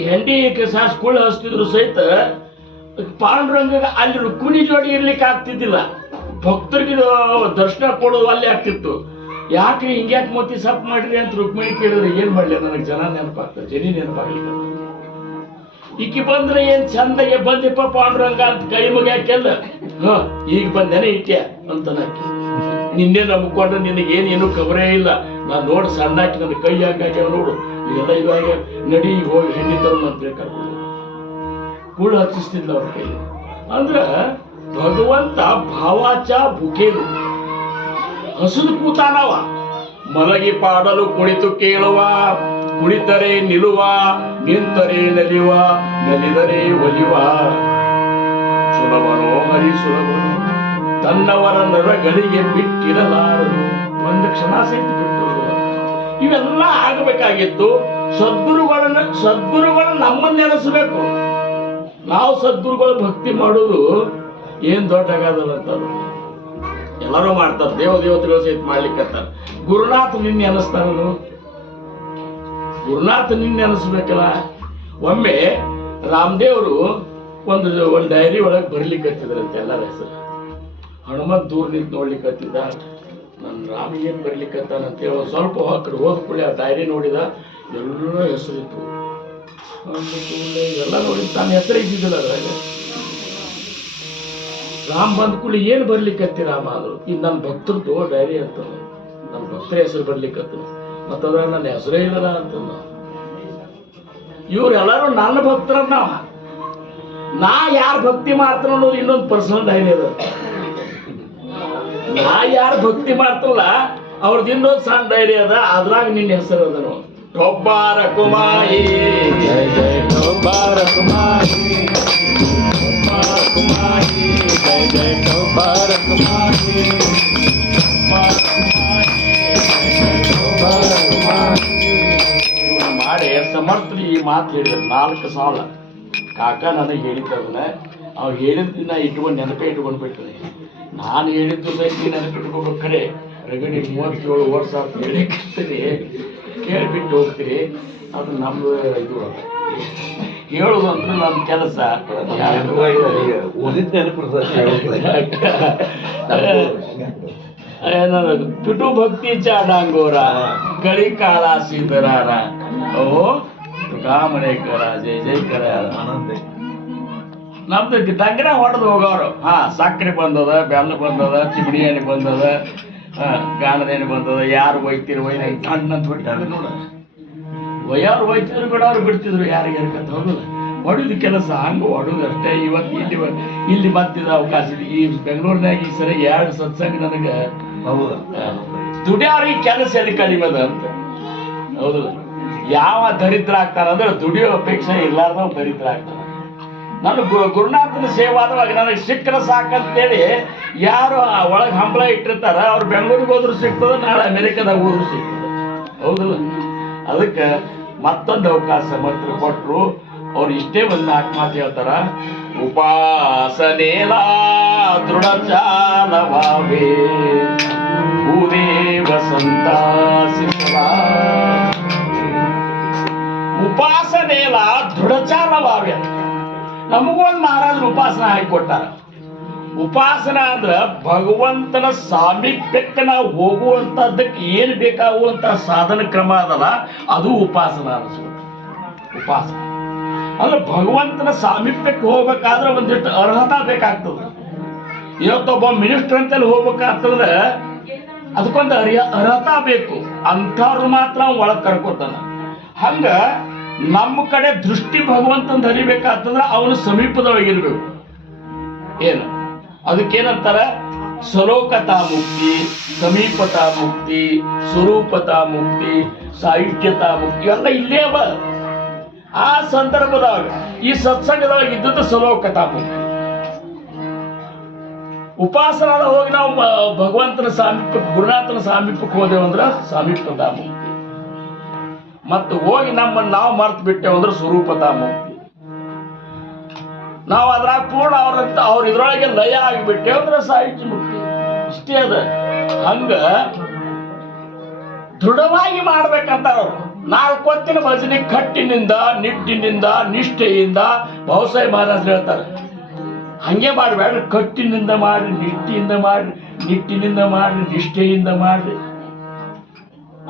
ಹೆಂಡಿ ಸಾಸ್ಕುಳ ಹಚ್ತಿದ್ರು ಸಹಿತ ಪಾಂಡುರಂಗ ಅಲ್ಲಿ ರುಕ್ಮಿಣಿ ಜೋಡಿ ಇರ್ಲಿಕ್ಕೆ ಆಗ್ತಿದ್ದಿಲ್ಲ. ಭಕ್ತರಿಗೆ ದರ್ಶನ ಕೊಡೋದು ಅಲ್ಲಿ ಆಗ್ತಿತ್ತು. ಯಾಕ್ರಿ ಹಿಂಗ್ಯಾಕೆ ಮೋತಿ ಸಪ್ ಮಾಡ್ರಿ ಅಂತ ರುಕ್ಮಿಣಿ ಕೇಳಿದ್ರೆ ಏನ್ ಮಾಡ್ಲಿ, ನನಗೆ ಜನ ನೆನಪಾಗ್ತದೆ, ಜನಿ ನೆನಪಾಗ್ಲಿಕ್ಕೆ. ಈಕಿ ಬಂದ್ರೆ ಏನ್ ಚಂದಗೆ ಬಂದಿಪ್ಪ ಪಾಂಡುರಂಗ ಅಂತ ಕೈ ಮುಗ್ಯಾಕೆಲ್ಲ ಈಗ ಬಂದೇನೆ ಇಟ್ಟ್ಯ ಅಂತ ನಾಕಿ ನಿನ್ನೆ ನಂಬ್ಕೊಂಡ್ರೆ ನಿನಗೇನೇನು ಖಬರೇ ಇಲ್ಲ. ನಾನು ನೋಡಿ ಸಣ್ಣಾಕಿ ನನ್ನ ಕೈ ಹಾಕಾಗ್ಯಾವ ನೋಡು, ಇದೆಲ್ಲ ಇವಾಗ ನಡಿ ಹೋಗಿ ಹೆಣ್ಣಿ ತರು ಅಂತ ಕರ್ಕೊಂಡು ಕೂಳು ಹಚ್ಚಿಸ್ತಿದ್ಲ ಅವ್ರ ಕೈ. ಅಂದ್ರ ಭಗವಂತ ಭಾವಾಚ ಬುಕೇನು ಹಸುದು ಕೂತಾನವ, ಮಲಗಿ ಪಾಡಲು ಕುಳಿತು ಕೇಳುವ, ಕುಳಿತರೆ ನಿಲ್ಲುವ, ನಿಂತರೆ ನಲಿವ, ನಲಿದರೆ ಒಲಿವ, ಸುಲಭನೋ ಹರಿ ಸುಲಭನು ತನ್ನವರ ನರಗಳಿಗೆ ಬಿಟ್ಟಿರಲಾರನು, ಒಂದು ಕ್ಷಣ ಸಹಿತ ಬಿಟ್ಟು. ಇವೆಲ್ಲ ಆಗಬೇಕಾಗಿತ್ತು. ಸದ್ಗುರುಗಳನ್ನ ನಮ್ಮನ್ನ ನೆನೆಸಬೇಕು. ನಾವು ಸದ್ಗುರುಗಳ ಭಕ್ತಿ ಮಾಡೋದು ಏನ್ ದೊಡ್ಡ ಆಗದಲ್ಲ ಅಂತ ಎಲ್ಲರೂ ಮಾಡ್ತಾರೆ, ದೇವತೆಗಳು ಸಹಿತ ಮಾಡ್ಲಿಕ್ಕಂತಾರ. ಗುರುನಾಥ ನಿನ್ನೆ ಅನಿಸ್ತಾನು, ಗುರುನಾಥ ನಿನ್ನೆ ಅನಿಸ್ಬೇಕಲ್ಲ. ಒಮ್ಮೆ ರಾಮದೇವರು ಒಂದು ಡೈರಿ ಒಳಗೆ ಬರ್ಲಿಕ್ಕತ್ತಿದ್ರಂತೆ ಎಲ್ಲರ ಹೆಸರು. ಹನುಮಂತ ದೂರ ನಿಂತು ನೋಡ್ಲಿಕ್ಕತ್ತಿದ್ದ, ನನ್ನ ರಾಮ ಏನ್ ಬರ್ಲಿಕ್ಕತ್ತಾನಂತೇಳಿ ಒಂದು ಸ್ವಲ್ಪ ಕಡೆ ಹೋದ ಕೂಡಲೇ ಆ ಡೈರಿ ನೋಡಿದ, ಎಲ್ಲ ಹೆಸರಿತ್ತು. ಎಲ್ಲ ನೋಡಿ ತನ್ನ ಹೆಸರು ಇದ್ದಿದ್ದಿಲ್ಲ ಅದ್ರಾಗ. ರಾಮ್ ಬಂದ ಕೂಡಲೇ ಏನು ಬರ್ಲಿಕ್ಕತ್ತಿ ರಾಮ ಅಂದ್ರು. ಇದು ನನ್ನ ಭಕ್ತರದ್ದು ಡೈರಿ ಅಂತ, ನನ್ನ ಭಕ್ತರ ಹೆಸರು ಬರ್ಲಿಕ್ಕತ್ತು. ಮತ್ತು ಅದ್ರಾಗ ನನ್ನ ಹೆಸರೇ ಇಲ್ಲದ ಅಂತ. ಇವ್ರೆಲ್ಲರೂ ನನ್ನ ಭಕ್ತರನ್ನ ನಾ ಯಾರು ಭಕ್ತಿ ಮಾಡ್ತಾರ ಅನ್ನೋದು ಇನ್ನೊಂದು ಪರ್ಸನಲ್ ಡೈರಿ ಅದ. ನಾ ಯಾರು ಭಕ್ತಿ ಮಾಡ್ತಲ್ಲ ಅವ್ರದ್ದು ಇನ್ನೊಂದು ಸಣ್ಣ ಡೈರಿ ಅದ, ಅದ್ರಾಗ ನಿನ್ನ ಹೆಸರು ಅದ ನೋಡಿ. ಒಬ್ಬಾರ ಕುಮಾರಿ ಜಯ ಜಯ ಒಬ್ಬಾರ ಕುಮಾರಿ, ಒಬ್ಬಾರ ಕುಮಾರಿ ಜಯ ಜಯ ಒಬ್ಬಾರ ಕುಮಾರಿ, ಒಬ್ಬಾರ ಕುಮಾರಿ ಒಬ್ಬಾರ ಕುಮಾರಿ. ಇವ್ರು ಮಾಡಿ ಸಮರ್ಥರು ಈ ಮಾತು ಹೇಳಿದ್ರು 4 ಸಾಲ. ಕಾಕ ನನಗೆ ಹೇಳಿದ್ದವನ್ನ ಅವ್ರು ಹೇಳಿದ್ದನ್ನ ಇಟ್ಕೊಂಡು ನೆನಪೇ ಇಟ್ಕೊಂಡು ಬಿಡ್ತೀನಿ. ನಾನು ಹೇಳಿದ್ದು ಸಹಿತ ನೆನಪಿಟ್ಕೋಬೇಕಾರೆ ರಗಡಿ 37 ವರ್ಷ ಅಂತ ಹೇಳಿರ್ತೀರಿ, ಕೇಳಿಬಿಟ್ಟು ಹೋಗ್ತೀರಿ. ಅದು ನಮ್ದು ಇದು ಹೇಳೋದು ಅಂದ್ರೆ ನಮ್ಮ ಕೆಲಸ. ಏನದು ಪಿಟು ಭಕ್ತಿ ಚಾಡಾಂಗೋರ ಕಳಿ ಕಾಳ ಸಿದ್ದರಾರ ಓ ಕಾಮನೇಕರ ಜಯ ಜಯಕರ ನಮ್ದು ತಂಗಡ ಹೊಡೆದು ಹೋಗೋರು. ಸಕ್ಕರೆ ಬಂದದ, ಬೆಲ್ಲ ಬಂದದ, ಚಿಮಣಿ ಎಣ್ಣೆ ಬಂದದ, ಗಾಣದ ಎಣ್ಣೆ ಬಂದದ. ಯಾರು ಒಯ್ತಿರು ಒಯ್ದ ಕಣ್ಣಂತ ಬಿಟ್ಟಾಗ ನೋಡ, ಒಯ್ಯಾರು ಒಯ್ತಿದ್ರು ಬಿಡೋರು ಬಿಡ್ತಿದ್ರು, ಯಾರಿಗೆ ಯಾರಿಗಂತ ಹೋಗೋದು ಹೊಡಿದು ಕೆಲಸ. ಹಂಗೆ ಹೊಡೋದು ಅಷ್ಟೇ. ಇವತ್ತು ಇಲ್ಲಿ ಮತ್ತಿದ ಅವಕಾಶ ಇದೆ. ಈ ಬೆಂಗಳೂರಿನಾಗ ಈ ಸರಿ 2 ಸತ್ಸಂಗ ನನಗೆ ದುಡಿಯೋರಿಗೆ ಕೆಲಸ ಎಲ್ಲಿ ಕಡಿಮೆ ಅದ ಅಂತ. ಹೌದಲ್ಲ, ಯಾವ ದರಿದ್ರ ಆಗ್ತಾರಂದ್ರೆ ದುಡಿಯೋ ಅಪೇಕ್ಷೆ ಇಲ್ಲಾರ್ದವ್ ದರಿದ್ರ ಆಗ್ತಾರ. ನಾನು ಗುರುನಾಥನ ಸೇವಾದವಾಗ ನನಗೆ ಸಿಕ್ಕರ ಸಾಕಂತೇಳಿ ಯಾರು ಒಳಗೆ ಹಂಬಲ ಇಟ್ಟಿರ್ತಾರ ಅವ್ರು ಬೆಂಗಳೂರಿಗೆ ಹೋದ್ರು ಸಿಗ್ತದ, ನಾಳೆ ಅಮೆರಿಕದಾಗ ಹೋದ್ರು ಸಿಗ್ತದೆ. ಹೌದಲ್ಲ, ಅದಕ್ಕೆ ಮತ್ತೊಂದು ಅವಕಾಶ ಮಂತ್ರ ಕೊಟ್ಟರು. ಅವ್ರು ಇಷ್ಟೇ ಒಂದು 4 ಮಾತು ಹೇಳ್ತಾರ. ಉಪಾಸನೇಲ ದೃಢ ಚಾಲವಾವೇ ಭೂದೇವ ಸಂತಾಸಿಸಲ. ಉಪಾಸನೇಲ ದೃಢಚಾಲವಾವೆ. ನಮಗೊಂದು ಮಹಾರಾಜರು ಉಪಾಸನ ಹಾಕಿಕೊಟ್ಟಾರ. ಉಪಾಸನ ಅಂದ್ರ ಭಗವಂತನ ಸಾಮೀಪ್ಯಕ್ಕೆ ನಾವು ಹೋಗುವಂಥದ್ದಕ್ಕೆ ಏನು ಬೇಕಾಗುವಂಥ ಸಾಧನ ಕ್ರಮ ಅದಲ್ಲ, ಅದು ಉಪಾಸನ ಅನಿಸ್ಬೇಕು. ಉಪಾಸನ ಅಂದ್ರೆ ಭಗವಂತನ ಸಾಮೀಪ್ಯಕ್ಕೆ ಹೋಗ್ಬೇಕಾದ್ರೆ ಒಂದಿಷ್ಟು ಅರ್ಹತಾ ಬೇಕಾಗ್ತದೆ. ಇವತ್ತೊಬ್ಬ ಮಿನಿಸ್ಟರ್ ಅಂತೇಳಿ ಹೋಗ್ಬೇಕಾಗ್ತಂದ್ರೆ ಅದಕ್ಕೊಂದು ಅರ್ಹತಾ ಬೇಕು. ಅಂಥವ್ರು ಮಾತ್ರ ಒಳಗೆ ಕರ್ಕೋತಾನ. ಹಂಗ ನಮ್ಮ ಕಡೆ ದೃಷ್ಟಿ ಭಗವಂತನ ಹರಿಬೇಕಾಗ್ತಂದ್ರೆ ಅವನು ಸಮೀಪದೊಳಗಿರ್ಬೇಕು. ಏನು ಅದಕ್ಕೇನಂತಾರ? ಸ್ವಲೋಕತಾ ಮುಕ್ತಿ, ಸಮೀಪತಾ ಮುಕ್ತಿ, ಸ್ವರೂಪತಾ ಮುಕ್ತಿ, ಸಾಹಿತ್ಯತಾ ಮುಕ್ತಿ ಎಲ್ಲ ಇಲ್ಲೇ ಅವ. ಆ ಸಂದರ್ಭದಾಗ ಈ ಸತ್ಸಂಗದೊಳಗೆ ಇದ್ದದ್ದು ಸ್ವಲೋಕತಾ ಮುಕ್ತಿ. ಉಪಾಸನಾದ ಹೋಗಿ ನಾವು ಭಗವಂತನ ಸಾಮೀಪ್ಯ, ಗುರುನಾಥನ ಸಾಮೀಪ್ಯಕ್ಕೆ ಹೋದೆವಂದ್ರೆ ಸಮೀಪತಾ ಮುಕ್ತಿ. ಮತ್ತು ಹೋಗಿ ನಮ್ಮನ್ನು ನಾವು ಮರ್ತು ಬಿಟ್ಟೆವಂದ್ರೆ ಸ್ವರೂಪತಾ ಮುಕ್ತಿ. ನಾವು ಅದ್ರಾಗ ಪೂರ್ಣ ಅವ್ರ ಇದ್ರೊಳಗೆ ಲಯ ಆಗಿಬಿಟ್ಟೆ ಅಂದ್ರೆ ಸಾಹಿತ್ಯ ಮುಕ್ತಿ. ಇಷ್ಟೇ ಅದ. ಹಂಗ ದೃಢವಾಗಿ ಮಾಡ್ಬೇಕಂತ ಅವ್ರು 4 ಹೊತ್ತಿನ ಭಜನೆ ಕಟ್ಟಿನಿಂದ, ನಿಟ್ಟಿನಿಂದ, ನಿಷ್ಠೆಯಿಂದ ಬಹುಸಾಯಿ ಮಹಾರಾಜರು ಹೇಳ್ತಾರೆ. ಹಂಗೆ ಮಾಡಬೇಡ, ಕಟ್ಟಿನಿಂದ ಮಾಡಿ, ನಿಷ್ಠೆಯಿಂದ ಮಾಡಿ, ನಿಟ್ಟಿನಿಂದ ಮಾಡಿ, ನಿಷ್ಠೆಯಿಂದ ಮಾಡಿ,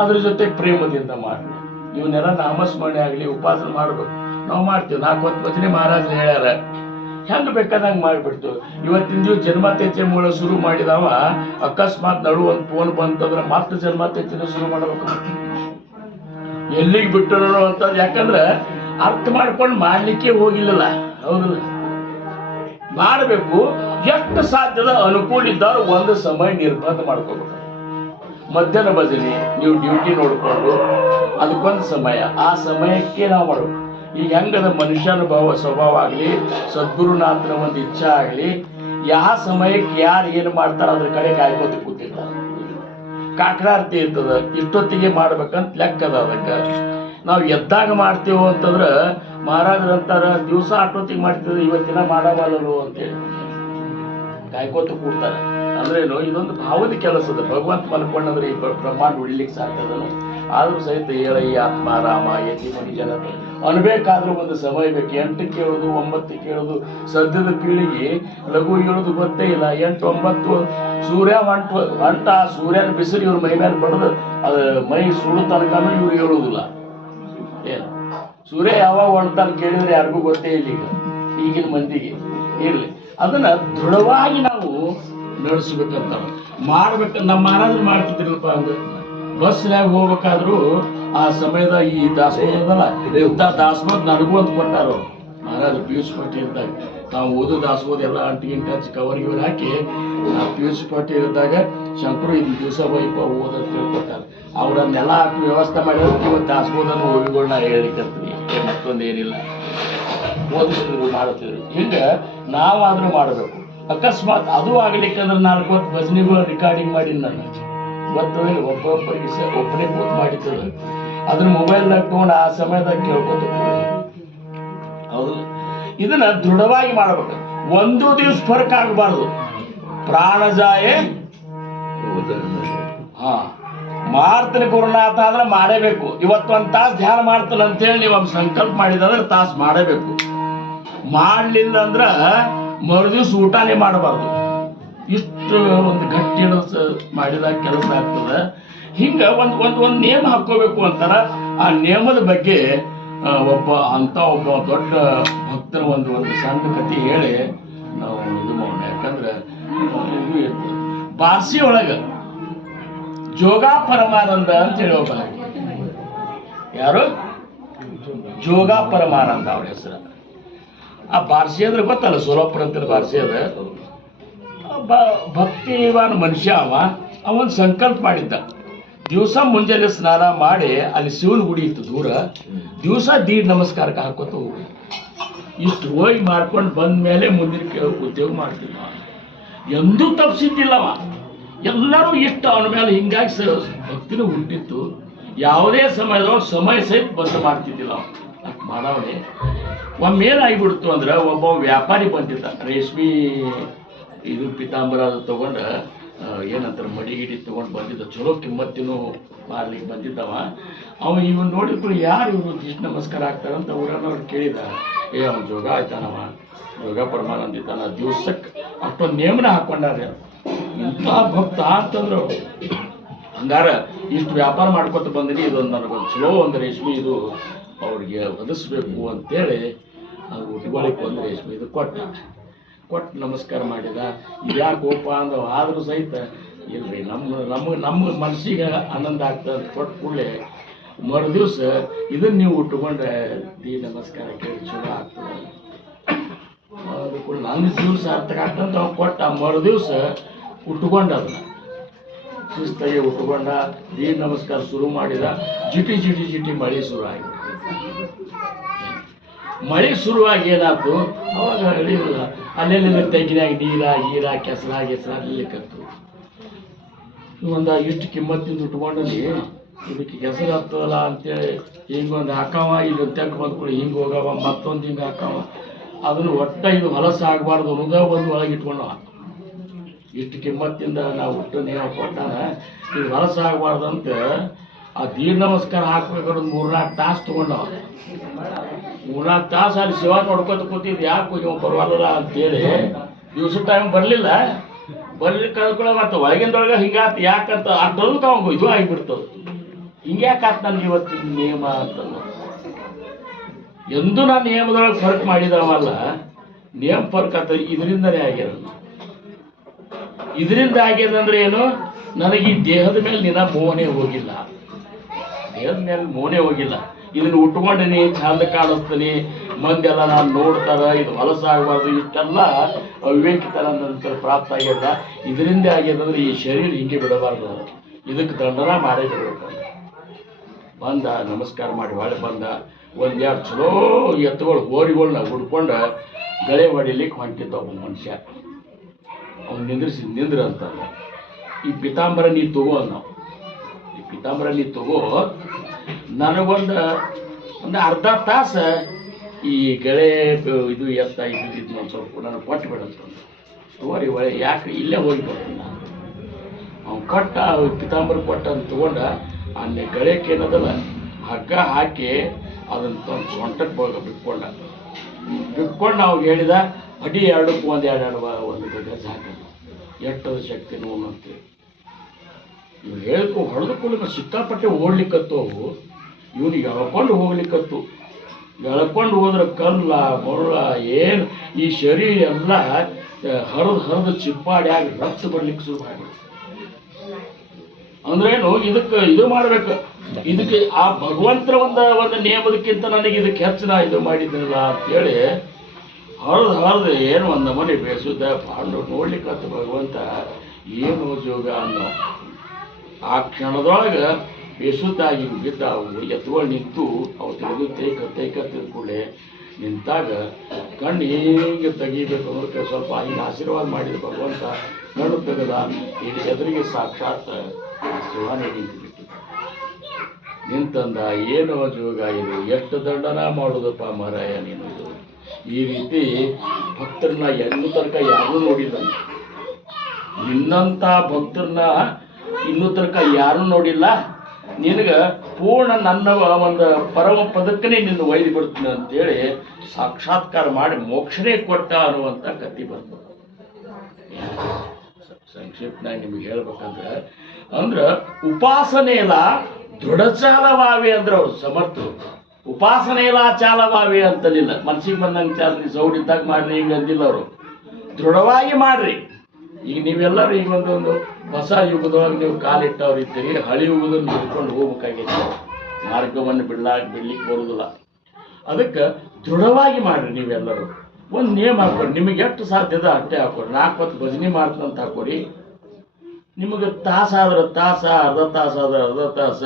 ಅದ್ರ ಜೊತೆ ಪ್ರೇಮದಿಂದ ಮಾಡಿ. ಇವನ್ನೆಲ್ಲ ನಾಮಸ್ಮರಣೆ ಆಗಲಿ, ಉಪಾಸನೆ ಮಾಡ್ಬೇಕು. ನಾವು ಮಾಡ್ತೀವಿ. 4 ಹೊತ್ತು ಭಜನೆ ಮಹಾರಾಜರು ಹೇಳ್ಯಾರ, ಹೆಂಗೆ ಬೇಕಾದಂಗೆ ಮಾಡಿಬಿಡ್ತು. ಇವತ್ತಿನ ದಿವಸ ಜನ್ಮತೆಚ್ಚೆ ಮೂಲ ಶುರು ಮಾಡಿದವ ಅಕಸ್ಮಾತ್ ನಡು ಒಂದು ಫೋನ್ ಬಂತಂದ್ರೆ ಮತ್ತೆ ಜನ್ಮತೆಚ್ಚೆ ಶುರು ಮಾಡಬೇಕು. ಎಲ್ಲಿಗೆ ಬಿಟ್ಟರು ಅಂತಂದು, ಯಾಕಂದ್ರೆ ಅರ್ಥ ಮಾಡ್ಕೊಂಡು ಮಾಡ್ಲಿಕ್ಕೆ ಹೋಗಿಲ್ಲಲ್ಲ. ಹೌದಲ್ಲ, ಮಾಡಬೇಕು. ಎಷ್ಟು ಸಾಧ್ಯದ ಅನುಕೂಲ ಇದ್ದವ್ರು ಒಂದು ಸಮಯ ನಿರ್ಬಂಧ ಮಾಡ್ಕೋಬೇಕು. ಮಧ್ಯಾಹ್ನ ಭಜನೆ ನೀವು ಡ್ಯೂಟಿ ನೋಡಿಕೊಂಡು ಅದಕ್ಕೊಂದು ಸಮಯ, ಆ ಸಮಯಕ್ಕೆ ನಾವು ಮಾಡಬೇಕು. ಈಗ ಹೆಂಗದ ಮನುಷ್ಯನ ಸ್ವಭಾವ ಆಗಲಿ, ಸದ್ಗುರುನಾಥನ ಒಂದು ಇಚ್ಛೆ ಆಗಲಿ, ಯಾವ ಸಮಯಕ್ಕೆ ಯಾರು ಏನು ಮಾಡ್ತಾರೆ ಅದ್ರ ಕಡೆ ಕಾಯ್ಕೋತ ಕೂತಿರ್ತಾರೆ. ಕಾಕರಾರ್ತಿ ಇರ್ತದ, ಇಷ್ಟೊತ್ತಿಗೆ ಮಾಡ್ಬೇಕಂತ ಲೆಕ್ಕದ. ಅದಕ್ಕೆ ನಾವು ಎದ್ದಾಗ ಮಾಡ್ತೀವೋ ಅಂತಂದ್ರೆ ಮಹಾರಾಜರು ಅಂತಾರ, ದಿವಸ ಅಷ್ಟೊತ್ತಿಗೆ ಮಾಡ್ತಿದ್ರೆ ಇವತ್ತಿನ ಮಾಡಬಲ್ಲರು ಅಂತೇಳಿ ಕಾಯ್ಕೋತ ಕೂಡ್ತಾರೆ. ಅಂದ್ರೇನು, ಇದೊಂದು ಭಾವದ ಕೆಲಸದ. ಭಗವಂತ ಮಲ್ಕೊಂಡ್ರೆ ಈ ಬ್ರಹ್ಮಾಂಡ ಉಳಿಲಿಕ್ಕೆ ಸಾಧ್ಯದನು. ಆದ್ರೂ ಸಹಿತ ಹೇಳ ಈ ಆತ್ಮ ರಾಮ ಯತಿ ಮನಿ ಜನತೆ ಅನ್ಬೇಕಾದ್ರೂ ಒಂದು ಸಮಯ ಬೇಕು. 8ಕ್ಕೆ ಹೇಳೋದು, 9ಕ್ಕೆ ಹೇಳೋದು. ಸದ್ಯದ ಪೀಳಿಗೆ ಲಘು ಹೇಳೋದು ಗೊತ್ತೇ ಇಲ್ಲ. 8, 9 ಸೂರ್ಯ ಹೊಂಟ ಸೂರ್ಯನ ಬಿಸಿಲು ಇವ್ರ ಮೈ ಮೇಲೆ ಬಡದು ಅದು ಮೈ ಸುಡು ತನಕನೂ ಇವ್ರು ಹೇಳೋದಿಲ್ಲ. ಏನು ಸೂರ್ಯ ಯಾವಾಗ ಹೊಳ್ತಾನೆ ಕೇಳಿದ್ರೆ ಯಾರಿಗೂ ಗೊತ್ತೇ ಇಲ್ಲ ಈಗಿನ ಮಂದಿಗೆ. ಇರಲಿ, ಅದನ್ನ ದೃಢವಾಗಿ ನಾವು ನಡೆಸ್ಬೇಕಂತ ಮಾಡ್ಬೇಕು. ನಮ್ಮ ಮಹಾರಾಜರು ಮಾಡ್ತಿದ್ರಲ್ಪ ಅಂದ್ರೆ ಬಸ್ನ್ಯಾಗ ಹೋಗ್ಬೇಕಾದ್ರು ಆ ಸಮಯದ ಈ ದಾಸೋಹದಲ್ಲ ಇಂಥ ದಾಸೋಹ ನನಗೂ ಅಂತ ಕೊಟ್ಟಾರ ಮಹಾರಾಜ ಪಿಯೂಷ್ ಪಾಟೀಲ್ ಇದ್ದಾಗ. ನಾವು ಓದೋ ದಾಸೋಹ ಎಲ್ಲ ಅಂಟಿಗಿಂಟ ಹಚ್ಚಿ ಕವರ್ಗೆ ಇವ್ರು ಹಾಕಿ ಪಿಯೂಷ್ ಪಾಟೀಲ್ ಇದ್ದಾಗ ಶಂಕರು ಇದ್ ದಿವಸ ವೈಪ ಓದೋದು ತಿಳ್ಕೊತಾರೆ. ಅವರನ್ನೆಲ್ಲ ಹಾಕಿ ವ್ಯವಸ್ಥೆ ಮಾಡಿದ್ರೆ ಇವತ್ತು ದಾಸೋಹದನ್ನು ಓವಿಗಳನ್ನ ಹೇಳಿಕತ್ತೀವಿ. ಮತ್ತೊಂದು ಏನಿಲ್ಲ, ಓದಿಸಿದ್ರು ಮಾಡುತ್ತಿದ್ರು. ಹಿಂಗೆ ನಾವಾದ್ರೂ ಮಾಡಬೇಕು. ಅಕಸ್ಮಾತ್ ಅದು ಆಗ್ಲಿಕ್ಕಂದ್ರೆ 4 ಹೊತ್ತು ಭಜನೆಗಳು ರೆಕಾರ್ಡಿಂಗ್ ಮಾಡಿ ನಾನು ಗೊತ್ತು ಒಬ್ಬೊಬ್ಬರಿಗೆ ಒಬ್ಬನೇ ಕೂತ್ ಮಾಡಿದ್ದದು. ಅದ್ರ ಮೊಬೈಲ್ನಾಗ ತೊಗೊಂಡು ಆ ಸಮಯದಾಗ ಕೇಳ್ಕೊತ ಹೌದು. ಇದನ್ನ ದೃಢವಾಗಿ ಮಾಡಬೇಕು. ಒಂದು ದಿವಸ ಫರ್ಕ್ ಆಗಬಾರ್ದು. ಪ್ರಾಣಜಾಯೇ ಮಾಡ್ತಾನೆ ಗುರುನಾಥ ಅಂದ್ರೆ ಮಾಡೇಬೇಕು. ಇವತ್ತು ಒಂದು ತಾಸು ಧ್ಯಾನ ಮಾಡ್ತಾನೆ ಅಂತೇಳಿ ನೀವು ಒಂದು ಸಂಕಲ್ಪ ಮಾಡಿದ್ರೆ ತಾಸು ಮಾಡಬೇಕು. ಮಾಡಲಿಲ್ಲ ಅಂದ್ರೆ ಮರುದಿವ್ಸ ಊಟನೇ ಮಾಡಬಾರ್ದು. ಇಷ್ಟು ಒಂದು ಗಟ್ಟಿ ಮಾಡಿದಾಗ ಕೆಲಸ ಆಗ್ತದೆ. ಹಿಂಗೆ ಒಂದು ನೇಮ ಹಾಕೋಬೇಕು ಅಂತಾರ. ಆ ನೇಮದ ಬಗ್ಗೆ ಒಬ್ಬ ದೊಡ್ಡ ಭಕ್ತರ ಒಂದು ಸಣ್ಣ ಕಥೆ ಹೇಳಿ ನಾವು ಇದು ಮಾಡೋಣ. ಯಾಕಂದ್ರೆ ಇದು ಇರ್ತದೆ ಬಾರ್ಸಿ ಒಳಗೆ ಜೋಗ ಪರಮಾನಂದ ಅಂತ ಹೇಳಿ ಒಬ್ಬ, ಯಾರು ಜೋಗ ಪರಮಾನಂದ ಅವ್ರ ಹೆಸರು. ಆ ಬಾರ್ಸಿ ಅಂದ್ರೆ ಗೊತ್ತಲ್ಲ, ಸೋಲಾಪುರ ಅಂತ ಬಾರ್ಸಿ ಅದ. ಭಕ್ತಿವಾನ್ ಮನುಷ್ಯ ಅವನ್ ಸಂಕಲ್ಪ ಮಾಡಿದ್ದ. ದಿವಸ ಮುಂಜಾನೆ ಸ್ನಾನ ಮಾಡಿ ಅಲ್ಲಿ ಶಿವನ ಗುಡಿ ಇತ್ತು ದೂರ, ದಿವಸ ದೀಡ್ ನಮಸ್ಕಾರಕ್ಕೆ ಹಾಕೋತ ಹೋಗಿ ಇಷ್ಟು ಹೋಗಿ ಮಾಡ್ಕೊಂಡು ಬಂದ ಮೇಲೆ ಮುಂದಿನ ಉದ್ಯೋಗ ಮಾಡ್ತಿದ್ದ. ಎಂದೂ ತಪ್ಪಿಸಿದ್ದಿಲ್ಲವ. ಎಲ್ಲರೂ ಇಷ್ಟ ಅವನ ಮೇಲೆ. ಹಿಂಗಾಗಿ ಭಕ್ತಿನೂ ಹುಟ್ಟಿತ್ತು. ಯಾವುದೇ ಸಮಯದೊಳಗೆ ಸಮಯ ಸಹಿತ ಬಂದು ಮಾಡ್ತಿದ್ದಿಲ್ಲ ಅವ ಮಾಡವನೇ. ಒಮ್ಮೇನಾಗಿಬಿಡ್ತು ಅಂದ್ರೆ ಒಬ್ಬ ವ್ಯಾಪಾರಿ ಬಂದಿದ್ದ, ರೇಷ್ಮೆ ಇದು ಪಿತಾಂಬರ ಅದು ತಗೊಂಡು ಏನಂತಾರೆ ಮಡಿಗಿಡಿ ತಗೊಂಡು ಬಂದಿದ್ದ. ಚಲೋ ಕಿಮ್ಮತ್ತಿನೂ ಮಾರ್ಲಿಕ್ಕೆ ಬಂದಿದ್ದವ. ಇವನ್ ನೋಡಿದ್ರು ಯಾರು ಇವರು ಕೃಷ್ಣ ನಮಸ್ಕಾರ ಆಗ್ತಾರಂತ ಊರನ್ನವ್ರು ಕೇಳಿದ. ಅವ್ನು ಜೋಗ ಆಯ್ತಾನವ, ಜೋಗ ಪರಮಾನಂದ ಇದ್ದಾನ. ದಿವ್ಸಕ್ಕೆ ಅಷ್ಟೊಂದು ನೇಮನ ಹಾಕೊಂಡಾರೆ. ಇಂಥ ಭಕ್ತ ಅಂತಂದ್ರು. ಹಂಗಾರ ಇಷ್ಟು ವ್ಯಾಪಾರ ಮಾಡ್ಕೊತ ಬಂದಿನಿ, ಇದೊಂದು ನನಗೊಂದು ಚಲೋ ಒಂದು ರೇಷ್ಮೆ ಇದು ಅವ್ರಿಗೆ ಒದಿಸ್ಬೇಕು ಅಂತೇಳಿ ಅದು ಉಟ್ಕೊಳಿಕ್ಕೆ ಒಂದು ರೇಷ್ಮೆ ಇದು ಕೊಟ್ಟು ನಮಸ್ಕಾರ ಮಾಡಿದ. ಇದ್ಯಾಕೆ ಗೋಪ ಅಂದವ. ಆದರೂ ಸಹಿತ ಇಲ್ರಿ, ನಮ್ಮ ಮನಸ್ಸಿಗೆ ಆನಂದ ಆಗ್ತದೆ ಅಂತ ಕೊಟ್ಟು ಕೂಡಲೇ ಮರುದಿವ್ಸ ಇದನ್ನ ನೀವು ಉಟ್ಕೊಂಡ್ರೆ ನಮಸ್ಕಾರ ಕೇಳಿ ಚಲೋ ಆಗ್ತದೆ. ಅದು ಕೂಡ ನನ್ನ ಜೀವ ಸಾರ್ಥಕ ಆಗ್ತಂತ ಅವ್ನು ಕೊಟ್ಟ. ಮರುದಿವ್ಸ ಉಟ್ಕೊಂಡ, ಅದನ್ನ ಶಿಸ್ತಾಗಿ ಉಟ್ಕೊಂಡ, ನಮಸ್ಕಾರ ಶುರು ಮಾಡಿದ. ಜಿಟಿ ಜಿಟಿ ಜಿಟಿ ಮಳೆ ಶುರು ಆಗಿ ಮಳೆ ಶುರುವಾಗಿ ಏನಾಯ್ತು, ಅವಾಗ ಹೇಳಿರಲ್ಲ ಅಲ್ಲೆಲ್ಲ ತೆಗಿನಾಗ ನೀರ ಕೆಸರಾಗಿರ್ಲಿಕ್ಕತ್ತು. ಒಂದು ಇಷ್ಟು ಕಿಮ್ಮತ್ತಿಂದ ಉಟ್ಕೊಂಡಲ್ಲಿ ಇದಕ್ಕೆ ಕೆಸರು ಹತ್ತದಲ್ಲ ಅಂತೇಳಿ ಹಿಂಗೊಂದು ಹಾಕವ, ಇದು ತೆಗ್ ಬಂದ್ಕೊಳ್ಳಿ ಹಿಂಗೆ ಹೋಗವ, ಮತ್ತೊಂದು ಹಿಂಗೆ ಹಾಕವ. ಅದನ್ನು ಒಟ್ಟ ಇದು ಹೊಲಸ ಆಗಬಾರ್ದು ಅನ್ನೋದ ಒಂದು ಒಳಗೆ ಇಟ್ಕೊಂಡವ. ಇಷ್ಟು ಕಿಮ್ಮತ್ತಿಂದ ನಾವು ಹುಟ್ಟು ನೇಮ ಕೊಟ್ಟಾನ, ಇದು ಹೊಲಸ ಆಗಬಾರ್ದು ಅಂತ ಆ ನಮಸ್ಕಾರ ಹಾಕ್ಬೇಕಾದ್ರೆ 3-4 ತಾಸು ತೊಗೊಂಡವ. 3-4 ತಾಸು ಅಲ್ಲಿ ಶಿವ ನೋಡ್ಕೊತ ಕೂತಿದ್ದು. ಯಾಕೆ ಇವ ಬರವಲ್ಲ ಅಂತೇಳಿ ದಿವಸ ಟೈಮ್ ಬರಲಿಲ್ಲ. ಕಳ್ಕೊಳ್ಳೋ ಮತ್ತು ಒಳಗಿಂದೊಳಗೆ ಹಿಂಗಾತ. ಯಾಕಂತ ಅರ್ಧದಕ್ಕೆ ಅವಾಗ ಇದು ಆಗಿಬಿಡ್ತದೆ. ಹಿಂಗೆ ಯಾಕಾತ್ ನನಗೆ ಇವತ್ತಿನ ನಿಯಮ ಅಂತಂದು. ಎಂದೂ ನಾನು ನಿಯಮದೊಳಗೆ ಫರ್ಕ್ ಮಾಡಿದವಲ್ಲ. ನಿಯಮ ಫರ್ಕ್ ಆಗ್ತದೆ ಇದರಿಂದನೇ ಆಗ್ಯದ. ಇದರಿಂದ ಆಗ್ಯದಂದ್ರೆ ಏನು, ನನಗೆ ಈ ದೇಹದ ಮೇಲೆ ನಿನ್ನ ಮೋಹನೆ ಹೋಗಿಲ್ಲ. ದೇಹದ ಮೇಲೆ ಮೋಹನೆ ಹೋಗಿಲ್ಲ. ಇದನ್ನು ಉಟ್ಕೊಂಡಿನಿ, ಚಂದ ಕಾಣಿಸ್ತೀನಿ, ಮಂದೆಲ್ಲ ನಾನು ನೋಡ್ತಾರ, ಇದು ಹೊಲಸ ಆಗಬಾರ್ದು. ಇಷ್ಟೆಲ್ಲ ಅವಿವೇಕಿತನ ಪ್ರಾಪ್ತ ಆಗ್ಯದ. ಇದರಿಂದ ಆಗ್ಯದಂದ್ರೆ ಈ ಶರೀರ ಹಿಂಗೆ ಬಿಡಬಾರ್ದು, ಇದಕ್ಕೆ ದಂಡನ ಮಾಡೇ ಬಿಡಬೇಕು. ಬಂದ ನಮಸ್ಕಾರ ಮಾಡಿ ಹೊಳೆ ಬಂದ. 1-2 ಚಲೋ ಎತ್ತುಗಳು ಹೋರಿಗಳನ್ನ ಹುಡ್ಕೊಂಡು ಗಳೆ ಹೊಡಿಲಿಕ್ಕೆ ಹೊಂಟಿದ್ದ ಒಬ್ಬ ಮನುಷ್ಯ. ಅವ್ನು ನಿಂದ್ರ ಅಂತ. ಈ ಪಿತಾಂಬರ ನೀ ತಗೋ ನಾವು, ಈ ಪಿತಾಂಬರ ನೀ ತಗೋ, ನನಗೊಂದು ಅರ್ಧ ತಾಸು ಈ ಗಳೆ ಇದು ಎತ್ತ ಇದು ಒಂದು ಸ್ವಲ್ಪ ನನಗೆ ಕೊಟ್ಟು ಬಿಡಂತ. ತಗೋರಿ ಒಳ್ಳೆ ಯಾಕೆ ಇಲ್ಲೇ ಹೋಗಿ ಬರ್ತೀನಿ ನಾನು. ಅವ್ನು ಕೊಟ್ಟ ಪಿತಾಂಬರ ಕೊಟ್ಟ ಅಂತ ತಗೊಂಡ ಅಲ್ಲಿ ಗಳೆಕ್ಕೆ ಏನದಲ್ಲ ಹಗ್ಗ ಹಾಕಿ ಅದನ್ನು ಸೊಂಟಕ್ಕೆ ಬಿಟ್ಕೊಂಡು ಅವ್ಗೆ ಹೇಳಿದ, ಅಡಿ 2ಕ್ಕೆ 1-2 ಗಜ ಹಾಕೋದು ಎಟ್ಟದ ಶಕ್ತಿ ನೋವಂತೇಳಿ. ಇವು ಹೇಳ್ಕೊ ಹೊಡೆದುಕೊಂಡು ಸಿಕ್ಕಾಪಟ್ಟೆ ಓಡ್ಲಿಕ್ಕತ್ತು. ಅವು ಇವನಿಗೆ ಎಳ್ಕೊಂಡು ಹೋಗ್ಲಿಕ್ಕತ್ತು. ಎಳ್ಕೊಂಡು ಹೋದ್ರೆ ಕಲ್ಲ ಮೊರಳ ಏನು ಈ ಶರೀರ ಎಲ್ಲ ಹರಿದು ಚಿಪ್ಪಾಡಿಯಾಗಿ ರಕ್ತ ಬರ್ಲಿಕ್ಕೆ ಶುರು ಆಗ್ಬಿಡುತ್ತೆ. ಅಂದ್ರೇನು ಇದಕ್ಕೆ ಇದು ಮಾಡ್ಬೇಕು, ಇದಕ್ಕೆ ಆ ಭಗವಂತರ ಒಂದು ನಿಯಮದಕ್ಕಿಂತ ನನಗೆ ಇದಕ್ಕೆ ಹೆಚ್ಚು ನಾ ಇದು ಮಾಡಿದ್ದಿಲ್ಲ ಅಂತೇಳಿ ಹರಿದು ಏನು ಒಂದು ನಮನೆ ಬೇಸುತ್ತ ಪಾಂಡು ನೋಡ್ಲಿಕ್ಕಂತ ಭಗವಂತ ಏನು ಜೋಗ ಅನ್ನೋ ಆ ಕ್ಷಣದೊಳಗೆ ಬೇಸುತ್ತಾಗಿ ಬಿದ್ದ ಅವು ಎತ್ಕೊಂಡು ನಿಂತು ಅವು ತೆಗೆದು ತೈಕತ್ತಿದ ಕೂಡಲೇ ನಿಂತಾಗ ಕಣ್ಣು ಹೀಗೆ ತೆಗಿಬೇಕು ಅನ್ನೋದಕ್ಕೆ ಸ್ವಲ್ಪ ಹಿಂಗೆ ಆಶೀರ್ವಾದ ಮಾಡಿದ ಭಗವಂತ ಕಣ್ಣು ತೆಗೆದ ಇಲ್ಲಿ ಎದುರಿಗೆ ಸಾಕ್ಷಾತ್ ಶಿವಾನಿ ನಿಂತುಬಿಟ್ಟು ನಿಂತಂದ ಏನೋ ಜೋಗ ಇದು ಎಷ್ಟು ದಂಡನ ಮಾಡೋದಪ್ಪ ಮಾರಾಯ ನೀನು. ಈ ರೀತಿ ಭಕ್ತರನ್ನ ಇನ್ನೂ ತನಕ ಯಾರೂ ನೋಡಿಲ್ಲ, ನಿನ್ನಂಥ ಭಕ್ತರನ್ನ ಇನ್ನೂ ತನಕ ಯಾರೂ ನೋಡಿಲ್ಲ. ನಿನಗೆ ಪೂರ್ಣ ನನ್ನ ಒಂದು ಪರಮ ಪದಕ್ಕನೇ ನಿನ್ನ ಒಯ್ದು ಬಿಡ್ತೀನಿ ಅಂತೇಳಿ ಸಾಕ್ಷಾತ್ಕಾರ ಮಾಡಿ ಮೋಕ್ಷನೇ ಕೊಟ್ಟ ಅನ್ನುವಂಥ ಕಥೆ ಬರ್ತದೆ. ಸಂಕ್ಷಿಪ್ತನಾಗಿ ನಿಮಗೆ ಹೇಳ್ಬೇಕಂದ್ರೆ ಅಂದ್ರೆ ಉಪಾಸನೆಯಲ್ಲ ದೃಢಚಾಲವಾವೆ ಅಂದ್ರೆ ಅವ್ರು ಸಮರ್ಥರು. ಉಪಾಸನೆ ಇಲ್ಲ ಚಾಲವಾವೆ ಅಂತಲಿಲ್ಲ, ಮನ್ಸಿಗೆ ಬಂದಂಗೆ ಚಾಲ ಸೌಡಿದ್ದಾಗ ಮಾಡ್ರಿ ಹಿಂಗೆ ಅಂದಿಲ್ಲ ಅವರು. ದೃಢವಾಗಿ ಮಾಡ್ರಿ. ಈಗ ನೀವೆಲ್ಲರೂ ಈಗ ಒಂದು ಹೊಸ ಯುಗದೊಳಗೆ ನೀವು ಕಾಲಿಟ್ಟವ್ರು ಇದ್ದೀರಿ, ಹಳಿ ಯುಗದನ್ನು ಹಿಡ್ಕೊಂಡು ಹೋಗ್ಬೇಕಾಗಿತ್ತು, ಮಾರ್ಗವನ್ನು ಬಿಡ್ಲಿಕ್ಕೆ ಬರೋದಿಲ್ಲ. ಅದಕ್ಕೆ ದೃಢವಾಗಿ ಮಾಡ್ರಿ. ನೀವೆಲ್ಲರೂ ಒಂದು ನೇಮ್ ಹಾಕೋರಿ, ನಿಮಗೆ ಎಷ್ಟು ಸಾಧ್ಯದ ಅಷ್ಟೇ ಹಾಕೋರಿ. 4 ಹೊತ್ತು ಭಜನೆ ಮಾಡ್ತಂತ ಹಾಕೋರಿ. ನಿಮಗೆ ತಾಸಾದ್ರೆ ತಾಸ, ಅರ್ಧ ತಾಸಾದ್ರೆ ಅರ್ಧ ತಾಸ,